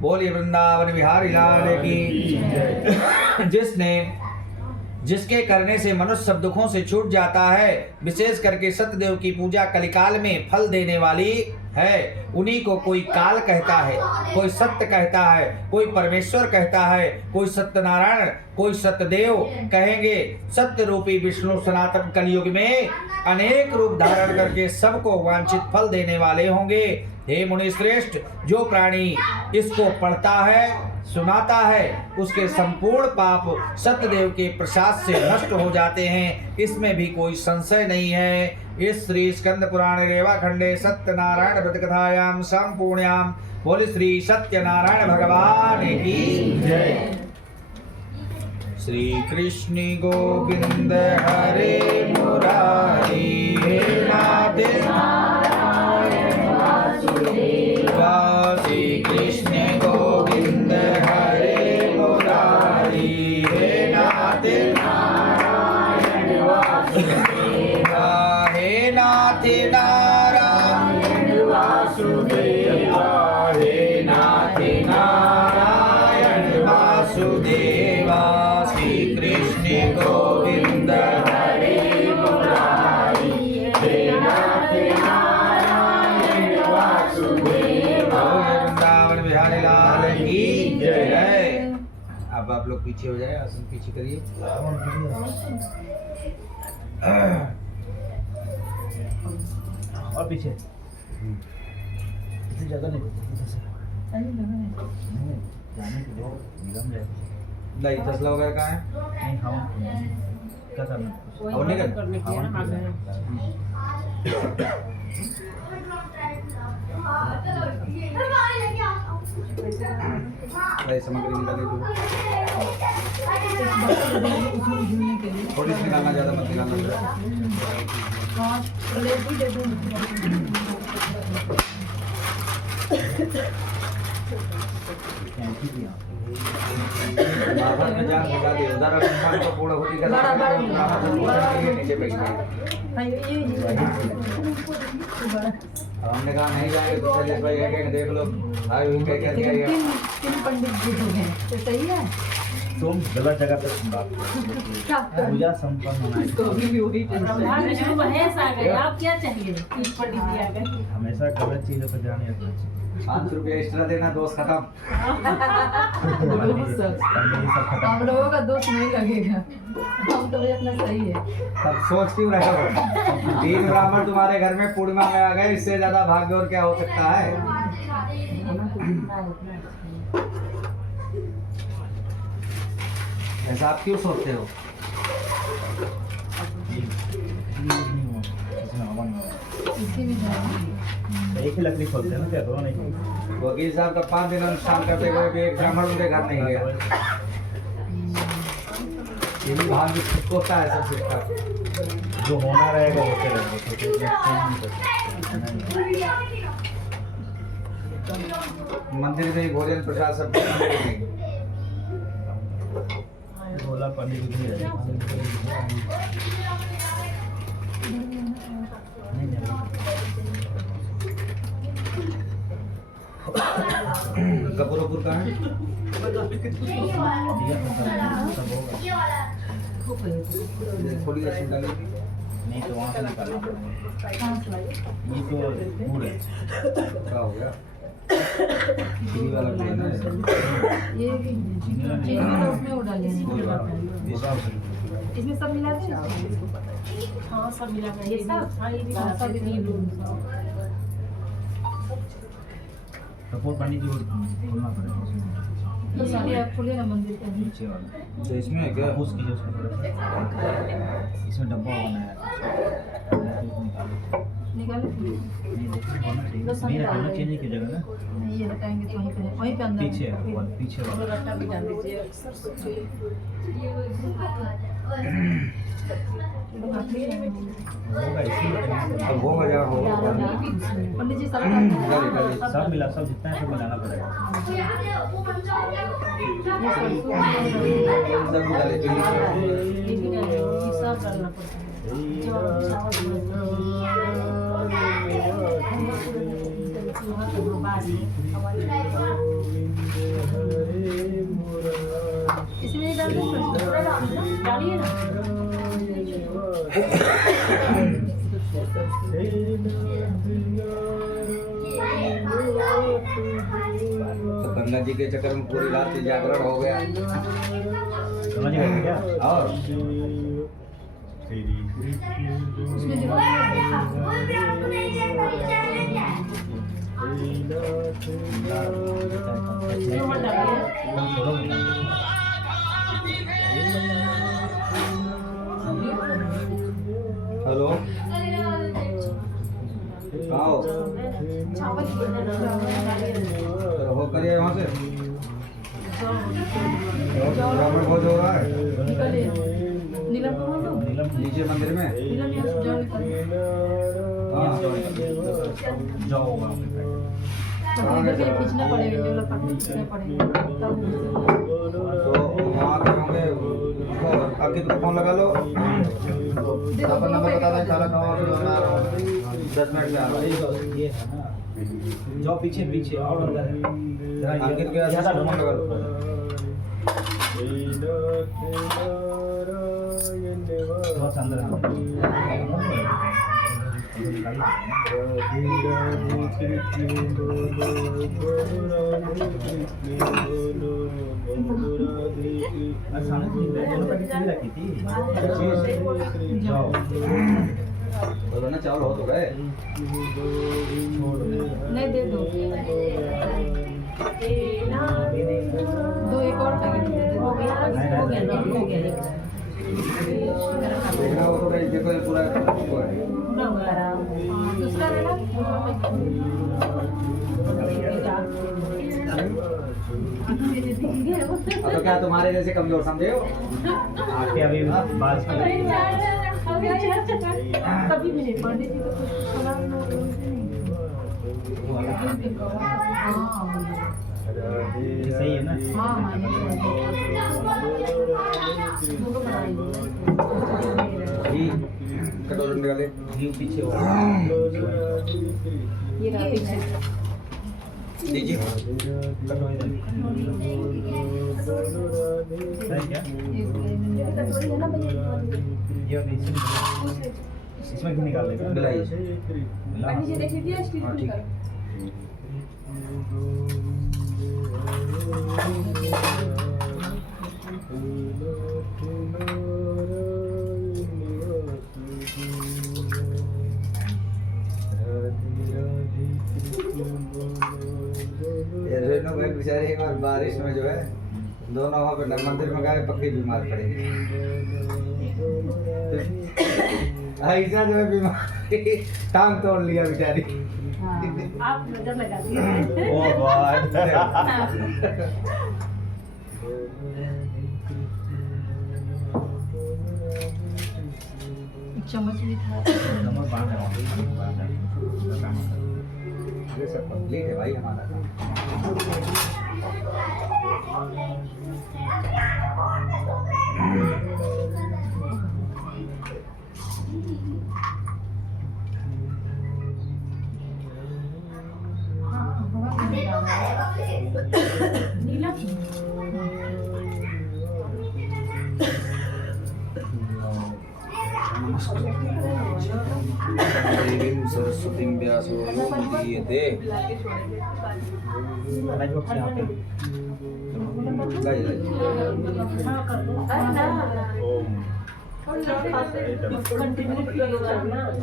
बोलिए वृंदावन बिहारी लाल की। जिसके करने से मनुष्य सब दुखों से छूट जाता है, विशेष करके सत्यदेव की पूजा कलिकाल में फल देने वाली है। उन्हीं को कोई काल कहता है, कोई सत्य कहता है, कोई परमेश्वर कहता है, कोई सत्यनारायण, कोई सत्यदेव कहेंगे। सत्य रूपी विष्णु सनातन कलयुग में अनेक रूप धारण करके सबको वांछित फल देने वाले होंगे। हे मुनि श्रेष्ठ, जो प्राणी इसको पढ़ता है, सुनाता है, उसके संपूर्ण पाप सत्यदेव के प्रसाद से नष्ट हो जाते हैं, इसमें भी कोई संशय नहीं है। इस श्री स्कंद पुराण रेवा खंडे सत्यनारायण व्रत कथायाम संपूर्णायाम बोले श्री सत्यनारायण भगवान की जय। श्री कृष्ण गोविंद हरे मुरारी, हे नाथ नारायण वासुदेवा। श्री कृष्ण गोविंद हरे मुरारी, हे नाथ नारायण वासुदेवा। हे नाथ नारायण वासुदेवा, हे नाथ नारायण वासुदेवा। श्री कृष्ण गोविंद हरे मुरारी, हे नाथ नारायण वासुदेवा। वृंदावन बिहारी लाल की जय। अब आप लोग पीछे हो जाए, आसन पीछे करिए। और पीछे इतनी जगह नहीं इधर से अरे लगा है नहीं जाने के लिए निगम जाए नहीं तसला वगैरह कहाँ है? नहीं हम क्या करना और नहीं करना? करने के लिए ना आगे नहीं सामग्री निकाले तो उसमें झूलने के लिए थोड़ी सी निकालना, ज़्यादा मत निकालना। हाँ प्लेट भी दे दूँ कैंची भी यहाँ बाहर में जान बजा दे उधर इंसान को पूरा होती कर नीचे बैठ गए। हाँ ये हमने कहा नहीं जाएंगे तो चले भाई एक देख लो भाई उनके क्या दिया लेकिन तीन पंडित जी हो गए तो सही है तुम गलत जगह पे बात क्या पूजा संपन्न होना है महेश आ गए आप क्या चाहिए तीन पंडित जी आ गए हमेशा गलत चीजों पर ध्यान नहीं रखना चाहिए 500 रुपया एक्स्ट्रा देना, दोस्त खत्म। पंडित जी सब खत्म हम लोगों का दोष नहीं लगेगा हम तो भाई अपना सही है तब सोच क्यों रहे हो? 3 ब्राह्मण तुम्हारे घर में पूर्णिमा में आ गए, इससे ज्यादा भाग्य और क्या हो सकता है? ऐसा आप क्यों सोचते हो? इसके भी जाना एक ही लकड़ी खोलते हैं ना क्या दो नहीं वकील साहब का 5 दिन अनुष्ठान करते हुए भी एक ब्राह्मण उनके घर नहीं गया। ये भी भाग्य खुद होता है सब कुछ। जो होना रहेगा होते रहेगा तो मंदिर में ही भोजन प्रसाद सब कुछ मंदिर में ही। बोला पंडित जी नहीं रहेगा नहीं कपूरपुर का है सब होगा थोड़ी रस्सी डाली। नहीं तो वहाँ से निकालना पड़ेगा ये तो गुड़ है क्या हो गया? चीनी वाला गुड़ है ना ये? ये भी चीनी वाला उसमें वो डालिए इसमें सब मिला के हाँ सब मिला के ये सब सब कपूर पंडित जी को खोलना पड़ेगा तो सारे आप खोले ना मंदिर के नीचे वाला तो इसमें है क्या? उसकी जो इसमें डब्बा होना है निकाले नहीं देखिए होना चाहिए बस नहीं हम रखना डाल चाहिए की जगह ना नहीं ये हटाएंगे तो वहीं पे अंदर पीछे है वो पीछे वाला रट्टा भी डाल दीजिए होगा इसी में कहीं अब होगा जहाँ होगा। पंडित जी सारा सब मिला सब जितना है सब मिलाना पड़ेगा सब डाले तो ये भी डालिए ये सब डालना पड़ता है इसमें डालिए ना तो गंगा जी के चक्कर में पूरी रात जागरण हो गया। समझ गए क्या और उसमें जो हेलो आओ हो करिए वहाँ से ब्राह्मण भोज हो रहा है निकलिए नीलम को बोलो नीचे मंदिर में। नीलम यहाँ से जाओ निकलिए हाँ जाओ वहाँ पे तो इधर के लिए खींचना पड़ेगा ये वाला काटना खींचना पड़ेगा तब तो वहाँ के होंगे उनको अंकित को फोन लगा लो, अपन नंबर बता दें, सारा काम 10 मिनट में आ रहा ये है ना जाओ पीछे पीछे और अंदर है अंकित के ज़्यादा फोन लगा लो। बहुत अंदर है बोलो ना चावल हो तो गए। नहीं दे दो दो एक और पैकेट दे दो। हो गया ना हो गया देखना वो तो भाई देखो ये पूरा पूरा हो रहा। दूसरा है ना अब तो क्या तुम्हारे जैसे कमजोर समझे हो? आके अभी बात कभी भी नहीं पढ़ी थी तो कुछ खराब ना हो सही है ना। हाँ घी कटोरी में डाले। घी पीछे हो ये रहा पीछे। दीजिए कटोरी क्या ये इसमें घी निकाल लेगा। मिलाइए। हाँ, ठीक है। रेनू भाई बेचारे एक बार बारिश में जो है दोनों वहाँ पे मंदिर में गए पक्की बीमार पड़ेगी। ऐसा जो है बीमारी टांग तोड़ लिया बेचारी। आप नजर लगा दिए। ओ गॉड चम्मच भी था। नमक बांध रहा हूँ। ये सब कंप्लीट है भाई हमारा काम। नीला देवीं सरस्वतीं व्यासो यो मुदीयते। लाइए।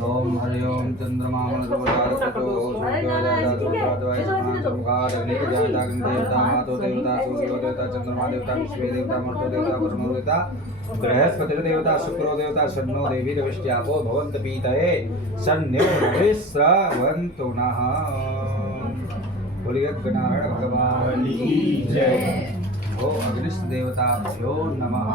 ओम हरि ओम चंद्रमा मनोरवतारतो देवता सूर्यो देवता चंद्रमा देवता विश्व देवता मर्तो देवता ब्रह्मो देवता बृहस्पति देवता शुक्रो देवता शन्नो देवी रविष्ट्यापो भवन्त पीतये शन्यो विश्रवन्तु नः। बोलिए गणारण भगवान की जय। ओ अग्निष्ठ देवताभ्यो नमः।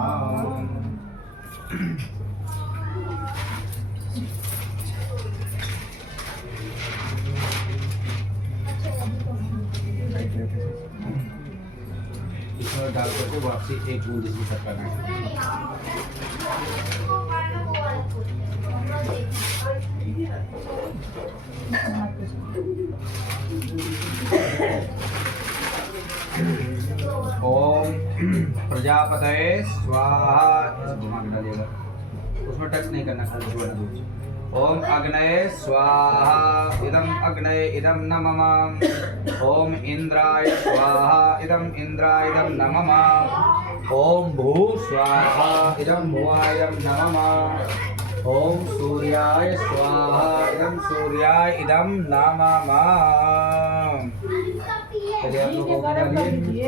इसमें डाल करके वापसी एक बूंद इसमें तक करना है। ओम प्रजापतये स्वाहा। घुमा के डालिएगा, उसमें टच नहीं करना, खाली जोड़ना दो। ओम अग्नये स्वाहा इदम अग्नये इदम नमः। ओम इंद्राय स्वाहा इदम इंद्राय इदम नमः। ओम भू स्वाहा इदम भुवाय इदम नमः। ओम सूर्याय स्वाहा इदम सूर्याय इदम नमः। चलिए आप लोग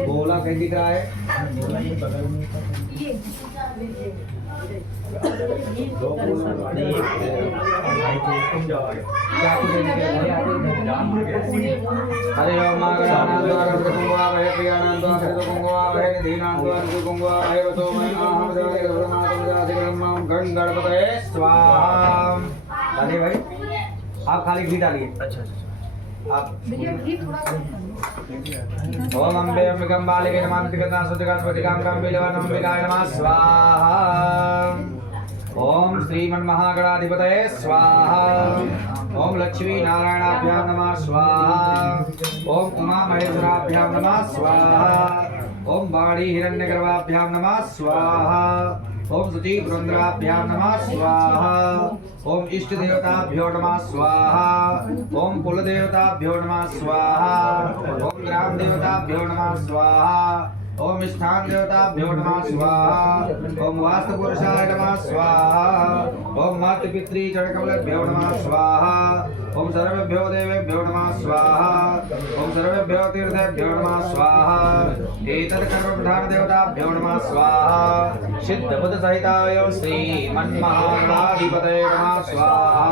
बोला कहीं दिख रहा है? बोला ये बगल में दो नहीं क्या कुछ हरे ओम मागणानाद्वारं कुंगवावहे प्रियानाद्वारं कुंगवावहे निधीनाद्वारं कुंगवावहे वतो मैं अहं देवाय ब्रह्मात्म जातिक्रमं गण गणपतये स्वाहा। डालिए भाई, आप खाली घी डालिए। अच्छा आप ओम अम्बे अम्बिकं बालिके नमः तिगता सुतिगणपतिकां कम्बिलवनं अम्बिकाय नमः स्वाहा। ओम श्रीमन्महागणाधिपतये स्वाहा। ओम लक्ष्मी नारायणाभ्यां नमः स्वाहा। ओम उमा महेश्वराभ्यां नमः स्वाहा। ओम वाणी हिरण्यगर्भाभ्यां नमः स्वाहा। ओम शुचि पुरंदराभ्यां नमः स्वाहा। ओम इष्ट देवताभ्यो नमः स्वाहा। ओम कुल देवताभ्यो नमः स्वाहा। ओम ग्राम देवताभ्यो नमः स्वाहा। ओम स्थान देवताभ्यो नमः स्वाहा। ओम वास्तु पुरुषाय नमः स्वाहा। ओम मातृ पितृ चरणकमलेभ्यो नमः स्वाहा। ओम सर्वेभ्यो देवेभ्यो नमः स्वाहा। ओम सर्वेभ्यो तीर्थेभ्यो नमः स्वाहा। एतत् कर्म प्रधान देवताभ्यो नमः स्वाहा। सिद्ध बुद्ध सहिताय श्री मन्महागणाधिपतये नमः स्वाहा।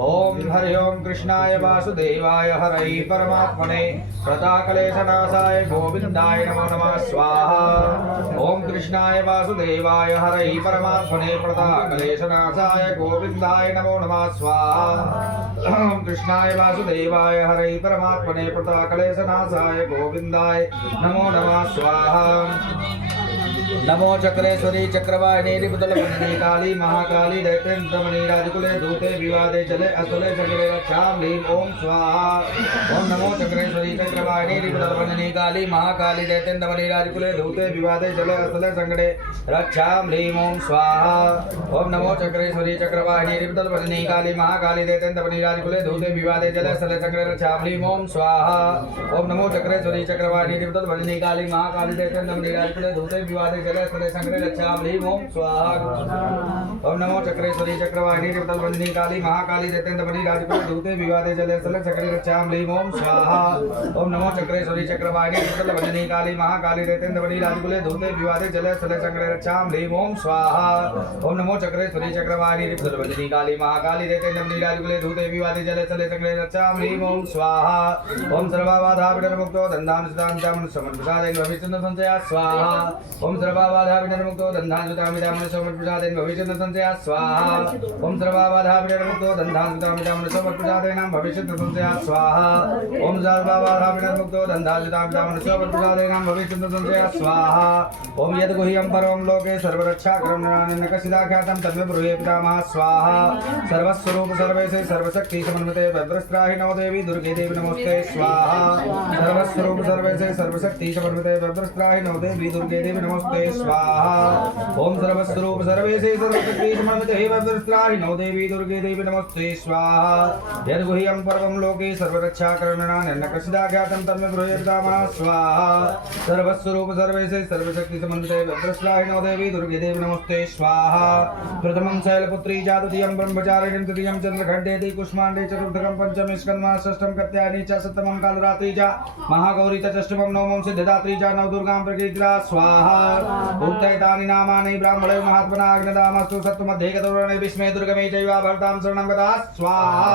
ओम हरि ओम कृष्णाय वासुदेवाय हरै परमात्मने प्रदाकलेशनाशाय गोविंदाय नमो नमः स्वाहा। ओम कृष्णाय वासुदेवाय हरै परमात्मने प्रदाकलेशनाशाय गोविंदाय नमो नमः स्वाहा। ओम कृष्णाय वासुदेवाय हरै परमात्मने प्रदाकलेशनाशाय गोविंदाय नमो नमः स्वाहा। नमो चक्रेश्वरी चक्रवाहिनी रिपुतलवंदिनी काली महाकाली दैत्यंतमणि राजकुले धूते विवादे चले असुले चक्रे रक्षां ह्रीं ओम स्वाहा। ओम नमो चक्रेश्वरी चक्रवाहिनी रिपुतलवंदिनी काली महाकाली दैत्यंतमणि राजकुले धूते विवादे चले असुले संगड़े रक्षां ह्रीं ओम स्वाहा। ओम नमो चक्रेश्वरी चक्रवाहिनी रिपुतलवंदिनी काली महाकाली दैत्यंतमणि राजकुले धूते विवादे चले असुले संगड़े रक्षां ह्रीं ओम स्वाहा। ओम नमो चक्रेश्वरी चक्रवाहिनी रिपुतलवंदिनी काली महाकाली दैत्यंतमणि राजकुले धूते विवादे चले असुले संगड़े रक्षां ह्रीं ओम स्वाहा। ओम नमो चक्रेश्वरी चक्रवाहिनी रिपुतलवंदिनी काली महाकाली दैत्यंतमणि राजकुले धूते विवादे चले असुले संगड़े रक्षां ह्रीं ओम स्वाहा। ओम नमो चक्रेश्वरी चक्रवाहिनी रिपुतलवंदिनी काली महाकाली दैत्यंतमणि राजकुले धूते विवादे चले असुले संगड़े रक्षां ह्रीं ओम स्वाहा। ओम नमो चक्रेश्वरी चक्रवाहिनी रिपुतलवंदिनी काली महाकाली दैत्यंतमणि राजकुले धूते विवादे चले असुले संगड़े रक्षां ह्रीं ओम स्वाहा। ओम सर्वबाधा विनिर्मुक्तो दन्धानुसुतां समर्पसादेन भविष्यन्त संचया स्वाहा। ओम सर्वबाधा विनिर्मुक्तो दन्धानुसुतां समर्पसादेन भविष्यन्त संचया स्वाहा। ओम सर्वबाधा विनिर्मुक्तो दन्धानुसुतां समर्पसादेन भविष्यन्त संचया स्वाहा। ओम सर्वबाधा विनिर्मुक्तो दन्धानुसुतां समर्पसादेन भविष्यन्त संचया स्वाहा। ओम यद् गुह्यं परमं लोके सर्वरक्षाकरं नरकसिदाख्यातं तन्मे ब्रूहि पितामहः स्वाहा। सर्वस्वरूप सर्वेशे सर्वशक्ति समन्विते भद्रस्त्राहि नमो देवी दुर्गे देवी नमोस्ते स्वाहा। सर्वस्वरूप सर्वेशे सर्वशक्ति समन्विते भद्रस्त्राहि नमो देवी दुर्गे देवी नमोस्ते स्वाहा। ओम सर्वस्वरूप सर्वेशे सर्वशक्ति समन्विते भद्रस्त्राहि नमो देवी दुर्गे देवी नमोस्ते स्वाहा। यद् गुह्यं परमं लोके सर्वरक्षाकरं नरकसिदाख्यातं तन्मे ब्रूहि पितामहः स्वाहा। सर्वस्वरूप सर्वेशे सर्वशक्ति समन्विते भद्रस्त्राहि नमो देवी दुर्गे देवी नमोस्ते स्वाहा। प्रथमं शैलपुत्री च द्वितीयं ब्रह्मचारिणीं तृतीयं चंद्रखंडेति कुष्मांडे चतुर्थकं पंचम स्कंदमाः षष्ठं कात्यायनी च सप्तमं कालरात्रि च महागौरी च षष्ठमं नवमं सिद्धिदात्री च नवदुर्गां प्रकीर्तिता स्वाहा। उक्तैतानि नामानि ब्राह्मणे महात्मना अग्नदामस्तु सत्त्वमध्ये गतवर्णे विस्मे दुर्गमे चैवाभर्तां शरणं गता स्वाहा।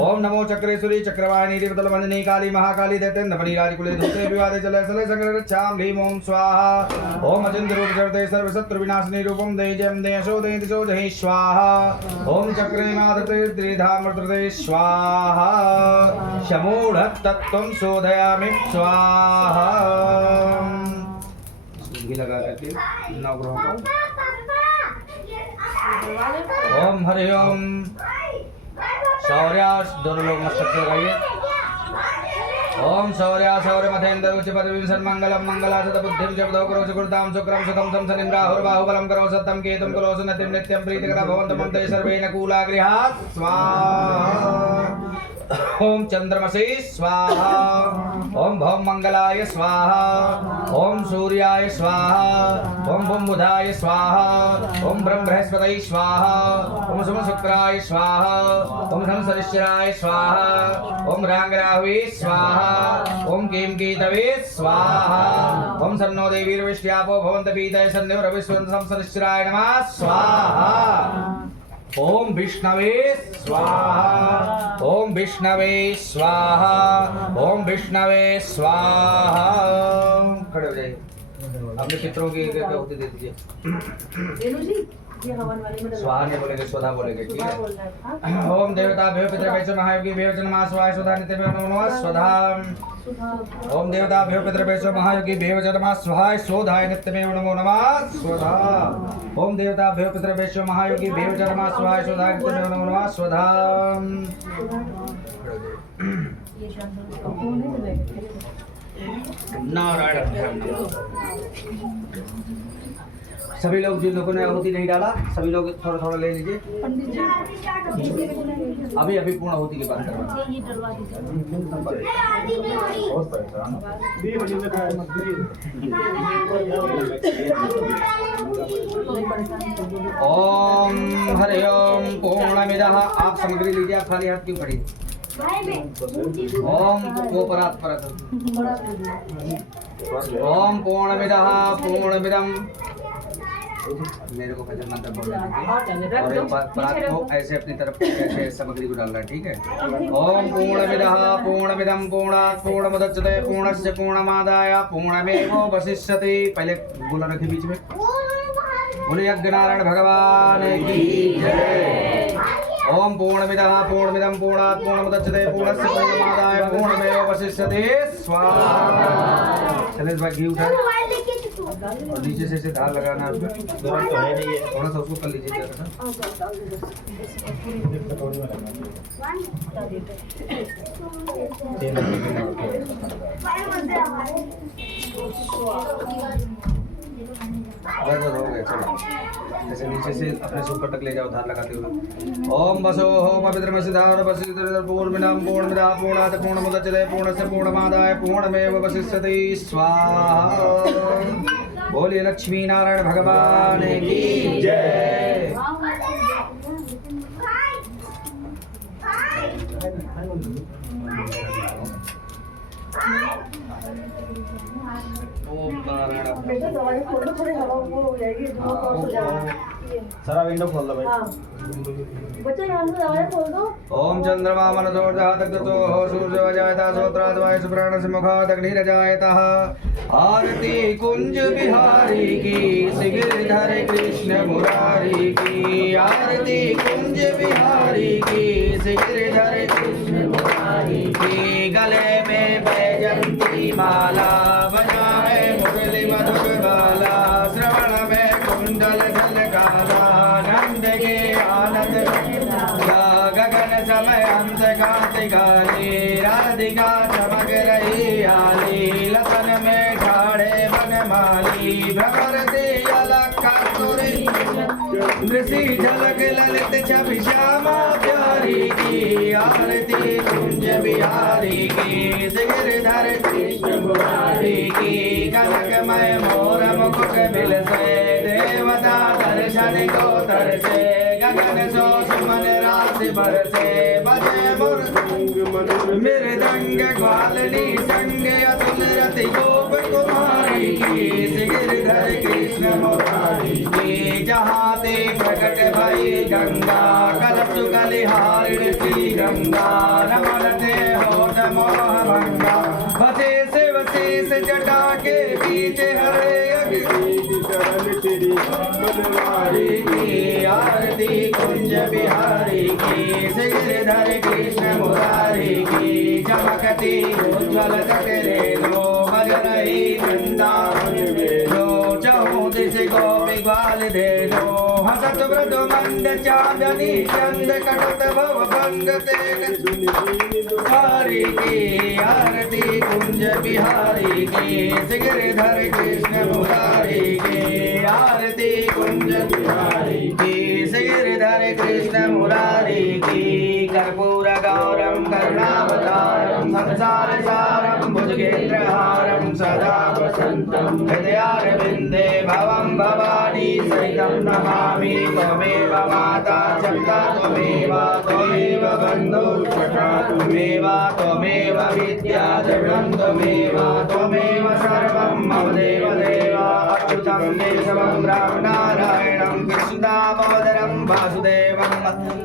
ओम नमो चक्रेश्वरी चक्रवाहिनी रिपुतलवंदिनी काली महाकाली दैत्यंतमणि राजकुले धूते विवादे चले असुले संगड़े रक्षां ह्रीं ओम स्वाहा। ओम अचिंत्य रूप जगते सर्वशत्रु विनाशिनी रूपं दे जयं दे यशो दे दिशो दे स्वाहा। ओम चक्रे माधते त्रिधामृते स्वाहा। शमूढ़ तत्त्वं शोधयामि स्वाहा। घी लगा करके नवग्रहों को ओम हरि ओम शौर्यास दोनों लोग मस्तक से लगाइए। ओम शौर्या शौर्य मथेन्द्र उच्च पदवीं सन्मंगलम मंगलासत बुद्धिं जपदो करो सुकृतां शुक्रं सुखं सं शनिं राहुर्बाहुबलं करो सत्यं केतुं कुलोसु नतिं नित्यं प्रीतिकरा भवन्तमं ते सर्वेण कूलागृहात् स्वाहा। ओम चंद्रमसे स्वाहा। ओम भौम मंगलाय स्वाहा। ओम सूर्याय स्वाहा। ओम भूम बुधाय स्वाहा। ओम ब्रह्म बृहस्पतये स्वाहा। ओम सोम शुक्राय स्वाहा। ओम धन सरिश्चराय स्वाहा। ओम रांग राहुवे स्वाहा। ओम केम केतवे स्वाहा। ओम सन्नो देवीर्विष्ट्यापो भवन्त पीतये सन्निव रविस्वन्तं सरिश्चराय नमः स्वाहा। ओम विष्णवे स्वाहा। ओम विष्णवे स्वाहा। ओम विष्णवे स्वाहा। खड़े हो जाइए। अपने पितरों की एक आहुति दे दीजिए। स्वाहा नहीं बोलेंगे, स्वधा बोलेंगे, ठीक है। ओम देवता भ्यो पितृभ्यो महायोगी भ्यो जन्मा स्वाहा स्वधा नित्यमेव नमो नमः स्वधा। ओम देवता भ्यो पितृभ्यो महायोगी भ्यो जन्मा स्वाहा स्वधाय नित्यमेव नमो नमः स्वधा। ओम देवता भ्यो पितृभ्यो महायोगी भ्यो जन्मा स्वाहा स्वधाय नित्यमेव नमो नमः स्वधा। नारायण सभी लोग जिन लोगों ने आहुति नहीं डाला सभी लोग थोड़ा थोड़ा ले लीजिए। अभी अभी पूर्ण आहुति की बात कर रहा हूँ। ये डलवा दीजिए। बहुत परेशान ओम हरि ओम पूर्णमिदः। आप सामग्री लीजिए, आप खाली हाथ क्यों खड़ी? ओम वो परात परत। ओम पूर्णमिदः पूर्णमिदम्। मेरे को भजन मंत्र बोलने दीजिए और एक बार परात को ऐसे अपनी तरफ ऐसे सामग्री को डालना है, ठीक है? ओम पूर्णमिदः पूर्णमिदं पूर्णात् पूर्णमुदच्यते पूर्णस्य पूर्णमादाय पूर्णमेवावशिष्यते। पहले बोला रखे बीच में। बोले यज्ञनारायण भगवान की जय। ओम पूर्णमिदः पूर्णमिदं पूर्णात् पूर्णमुदच्यते पूर्णस्य पूर्णमादाय पूर्णमेवावशिष्यते। स्वाहा। चले इस बार घी उठाए और नीचे से धार लगाना है उसमें। थोड़ा सा उसको कर लीजिए जरा सा। बस हो गया, चलो ऐसे नीचे से अपने से ऊपर तक ले जाओ धार लगाते हुए। ओम बसो होम पवित्रमस्य धार वसिष्ठं पूर्णमिदं पूर्णमिदः पूर्णात् पूर्णमुदच्यते पूर्णस्य पूर्णमादाय पूर्णमेवावशिष्यते। स्वाहा। बोलिए लक्ष्मी नारायण भगवान की जय। ओम नारायण। सारा विंडो खोल दो भाई। ओम चंद्रमा मनसोर्जातगतो सूर्योजायता श्रोत्राद्वाय सुप्राणस्य मुखादग्निरजायतः। आरती कुंज बिहारी की श्री गिरधर कृष्ण मुरारी की। आरती कुंज बिहारी की श्री गिरधर कृष्ण मुरारी की। गले में बैजंती माला बजाए मुरली मधुर बाला। श्रवण में कुंडल झलकाला नंद के आनंद गगन समय हंस गाते गाली। राधिका चमक रही आली लसन में ठाड़े बनमाली। भ्रमरती अलग कस्तूरी ऋषि झलक ललित छवि श्यामा प्यारी की। आरती कुंज बिहारी की श्री गिरधर कृष्ण मुरारी की। कनकमय मोर मुकुट बिलसे देवता दर्शन को तरसे। गगन सो सुमन राशि बरसे बजे मुर मृदंग ग्वालिनी संग अतुल रति गोप कुमारी की। श्री गिरधर कृष्ण मुरारी की। जहाँ ते प्रकट भई गंगा कलश कलिहारिण श्री गंगा। नमनते होत मोह भंगा बसे शिव शेष जटा के बीच हरे बनवारी की। आरती कुंज बिहारी की श्री गिरधर कृष्ण मुरारी की। चमकती उज्ज्वल चक्रे लो बज रही वृंदावन में लो। चहु दिश गोपी ग्वाल दे लो। हसत व्रत मंद चांदनी चंद कटत भव भंग तेन हारी की। आरती कुंज बिहारी की श्री गिरधर कृष्ण मुरारी की। आरती कुंज बिहारी की श्री गिरधर कृष्ण मुरारी की। कर्पूर गौरम करुणावतारम संसार सारम भुजगेन्द्रहारम सदा वसंतम हृदयारविंदे भवं भवानी सहितं नमामि। त्वमेव माता पिता त्वमेव त्वमेव बन्धु सखा त्वमेव त्वमेव विद्या द्रविणं त्वमेव त्वमेव सर्वं मम देवदेव। अच्युतं केशवं रामनारायणं कृष्णदामोदरं वासुदेवं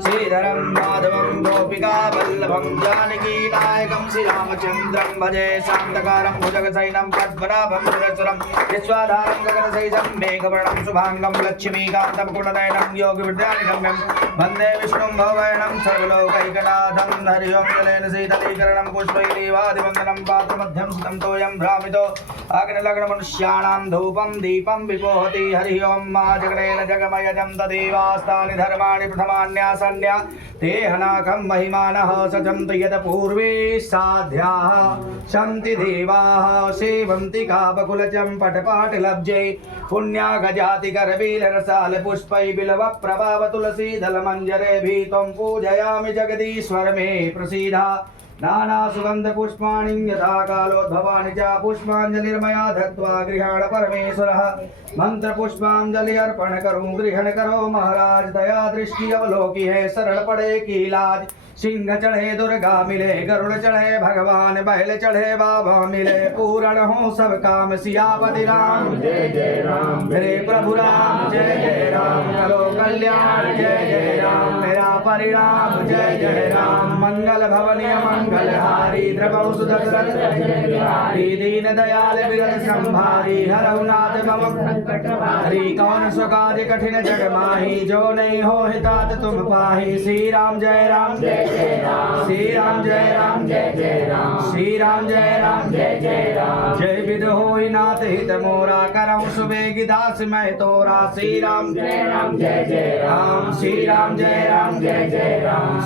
श्रीधरं माधवं गोपिका वल्लभं जानकी नायकं श्रीरामचन्द्रं भजे। शान्तकारं भुजगशयनं पद्मनाभं सुरसुरं विश्वाधारं गगनसहितं मेघवर्णं शुभांगं लक्ष्मीकान्तं कुलनयनं योगिविद्यानिगम्यं वन्दे विष्णुं भवभयनं सर्वलोकैकनाथं। हरि ओं जलेन शीतलीकरणं पुष्पैरीवादिवन्दनं पात्रमध्यं स्थितं तोयं भ्रामितो अग्निलग्नमनुष्याणां धूपं दीपं विपोहति। हरि ओं मा जगनेन जगमयजं तदेवास्तानि धर्माणि प्रथमान्यासन्या ते हनाकं महिमानः सजन्त यत् पूर्वे सा आराध्याः सन्ति देवाः सेवन्ति कावकुलचम्पटपाटलब्जै पुण्यागजाति करवीररसाल पुष्पै बिल्व प्रभाव तुलसी दलमञ्जरेभिः त्वं पूजयामि जगदीश्वर मे प्रसीद नाना सुगंध पुष्पाणि यथा कालोद्भवानि च पुष्पाञ्जलिर्मया दत्त्वा गृहाण परमेश्वरः मंत्र पुष्पांजलि अर्पण करूं ग्रहण करो महाराज दया दृष्टि अवलोकी है सरल पड़े की लाज सिंह चढ़े दुर्गा मिले गरुड़ चढ़े भगवान बैल चढ़े बाबा मिले पूर्ण हो सब काम सियापति राम जय जय राम मेरे प्रभु राम जय जय राम करो कल्याण जय जय राम मेरा परिणाम जय जय राम मंगल भवनीय मंगल हारी द्रवौ सुदशरथ बिहारी दीन दयाल विरल संभारी हरहु नाथ मम संकट हारी कौन सो काज कठिन जग माही जो नहीं हो हितात तुम पाही श्री राम जय राम श्री राम जय राम श्री राम जय राम जय विद होई नाथ हित मोरा करऊं सुबेगी दास मैं तोरा श्री राम जय राम श्री राम जय राम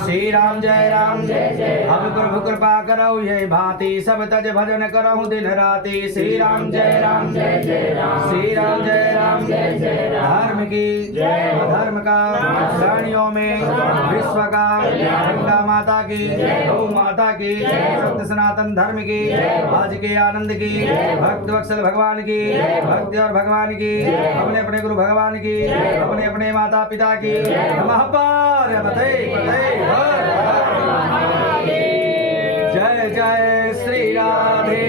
श्री राम जय राम अब प्रभु कृपा करऊ ये भांति सब तज भजन करऊं दिन राति श्री राम जय राम श्री राम जय राम धर्म की अधर्म का प्राणियों में विश्व का गंगा माता की गौ माता की सत्य सनातन धर्म की आज के आनंद की भक्त वत्सल भगवान की भक्ति और भगवान की अपने अपने गुरु भगवान की अपने अपने माता पिता की नमः पार्वती जय जय श्री राधे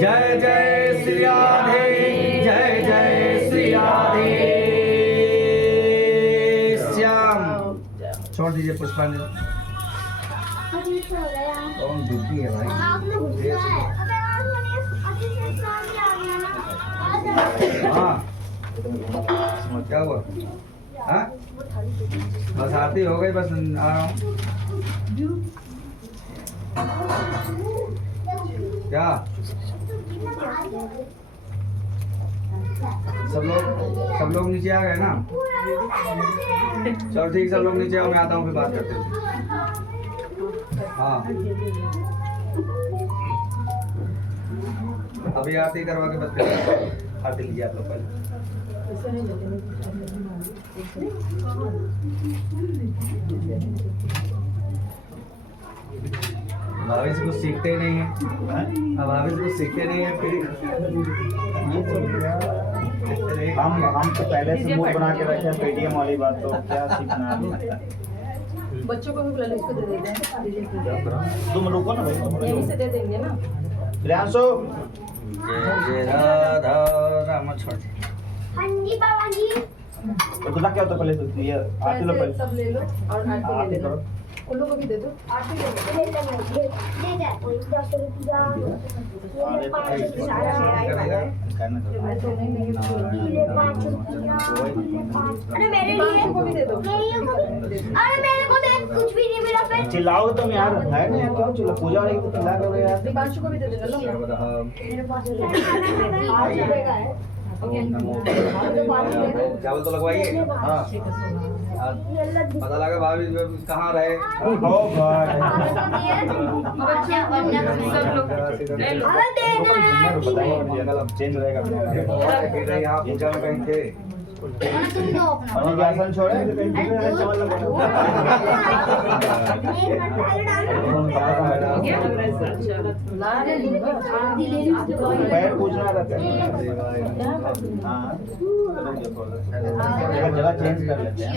जय जय श्री राधे जय जय श्री राधे श्याम छोड़ दीजिए पुष्पांजलि कौन दुखी है भाई हाँ क्या हुआ हाँ बस आरती हो गई बस आ रहा हूँ क्या सब लोग नीचे आ गए ना चलो ठीक सब लोग नीचे आओ मैं आता हूँ फिर बात करते हैं हाँ अभी आरती करवा के बस करें आरती लीजिए आप लोग पहले भाभी से कुछ सीखते नहीं है अब भाभी से कुछ सीखते नहीं है फिर हम तो पहले से मूड बना के रखे हैं पेटीएम वाली बात तो क्या सीखना है बच्चों को भी बुला लो इसको दे देंगे तुम रुको ना भाई यहीं से दे देंगे ना प्रियांशु जय राधा राम छोड़ हाँ जी बाबा जी तो तुला क्या होता पहले तो ये आरती लो पहले सब ले लो और आरती ले लो उन लोगों को भी दे दो आरती ले लो ले जा कोई 10 रुपया ये 5 सारा मैं तो नहीं ये 5 रुपया अरे मेरे लिए को भी दे दो अरे मेरे को दे कुछ भी नहीं मिला फिर चिल्लाओगे तुम यार है ना क्यों चिल्ला पूजा वाली तो चिल्ला करोगे यार दीपांशु को भी दे देना लो मेरे पास 5 रुपए का है चावल तो लगवाइए हाँ पता लगा भाभी कहाँ रहे ओ गॉड चेंज रहेगा यहाँ पूजा में कहीं थे और ये आसन छोड़े पैर पूछना रहता है हाँ जगह चेंज कर लेते हैं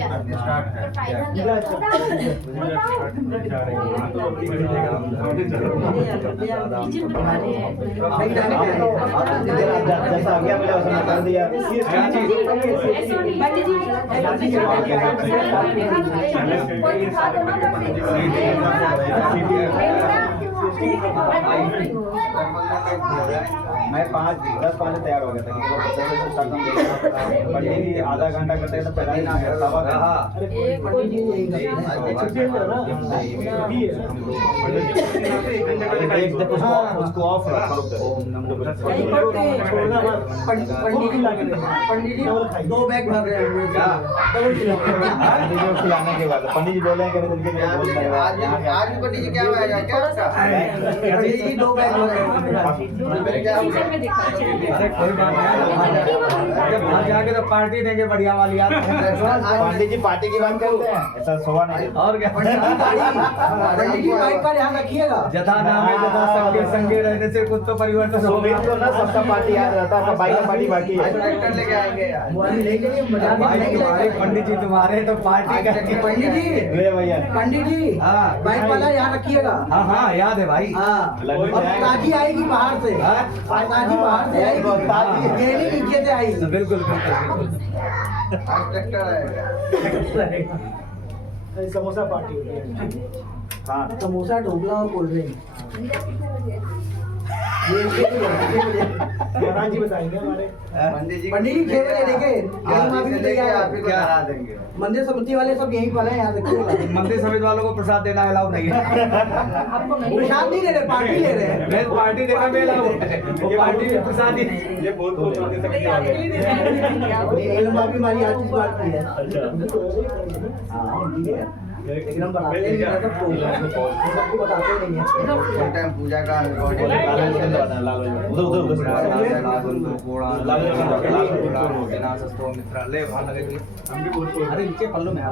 जैसा आज्ञा मिला उसने कर दिया मैं 5-10 तैयार हो गया था पंडित जी आधा घंटा करते तो पहला ही ना गया तवा उसको ऑफ रखो दो बैग भर रहे हैं खिलाने के बाद पंडित जी बोले आज भी पंडित जी क्या हुआ ये 2 बैग हो गए। अरे कोई बात नहीं, बाहर जाके तो पार्टी देंगे बढ़िया वाली यार। पंडित जी पार्टी की बात करते हैं, ऐसा सोवा नहीं। और क्या, पंडित जी बाइक का ध्यान रखिएगा। जथा नाम है जथा संगे, संगे रहने से कुछ तो परिवर्तन सुमित को ना सबका पार्टी याद रहता है, बाइक का पार्टी बाकी है। लेके आएंगे यार। मोबाइल लेके बाजार में नहीं तुम्हारे लेके पंडित जी तुम्हारे तो पार्टी का। पंडित जी, ले भैया। पंडित जी, हाँ। बाइक वाला ध्यान रखिएगा। हाँ हाँ याद है भाई। हाँ, लड्डू और जाएगा। ताजी आएगी बाहर से। हाँ? ताजी बाहर से आएगी, ताजी। गेली नीचे से आएगी। बिल्कुल बिल्कुल। समोसा पार्टी होती है। हाँ समोसा, ढोकला और कोल्ड ड्रिंक। महाराज जी बताएंगे हमारे पंडित जी 6 बजे लेके करा देंगे। मंदिर समिति वाले सब यहीं पर हैं, यहाँ देखिए। मंदिर समिति वालों को प्रसाद देना अलाउ नहीं है। प्रसाद नहीं ले रहे, पार्टी ले रहे हैं। मैं पार्टी देना भी अलाउ है, वो पार्टी में प्रसाद ही। ये बहुत मंदिर समिति वाले ये लंबा भी हमारी आज इस बात की है। एकदम बताते नहीं है, सबको बताते नहीं है। टाइम पूजा का उधर अरे नीचे पल्लू में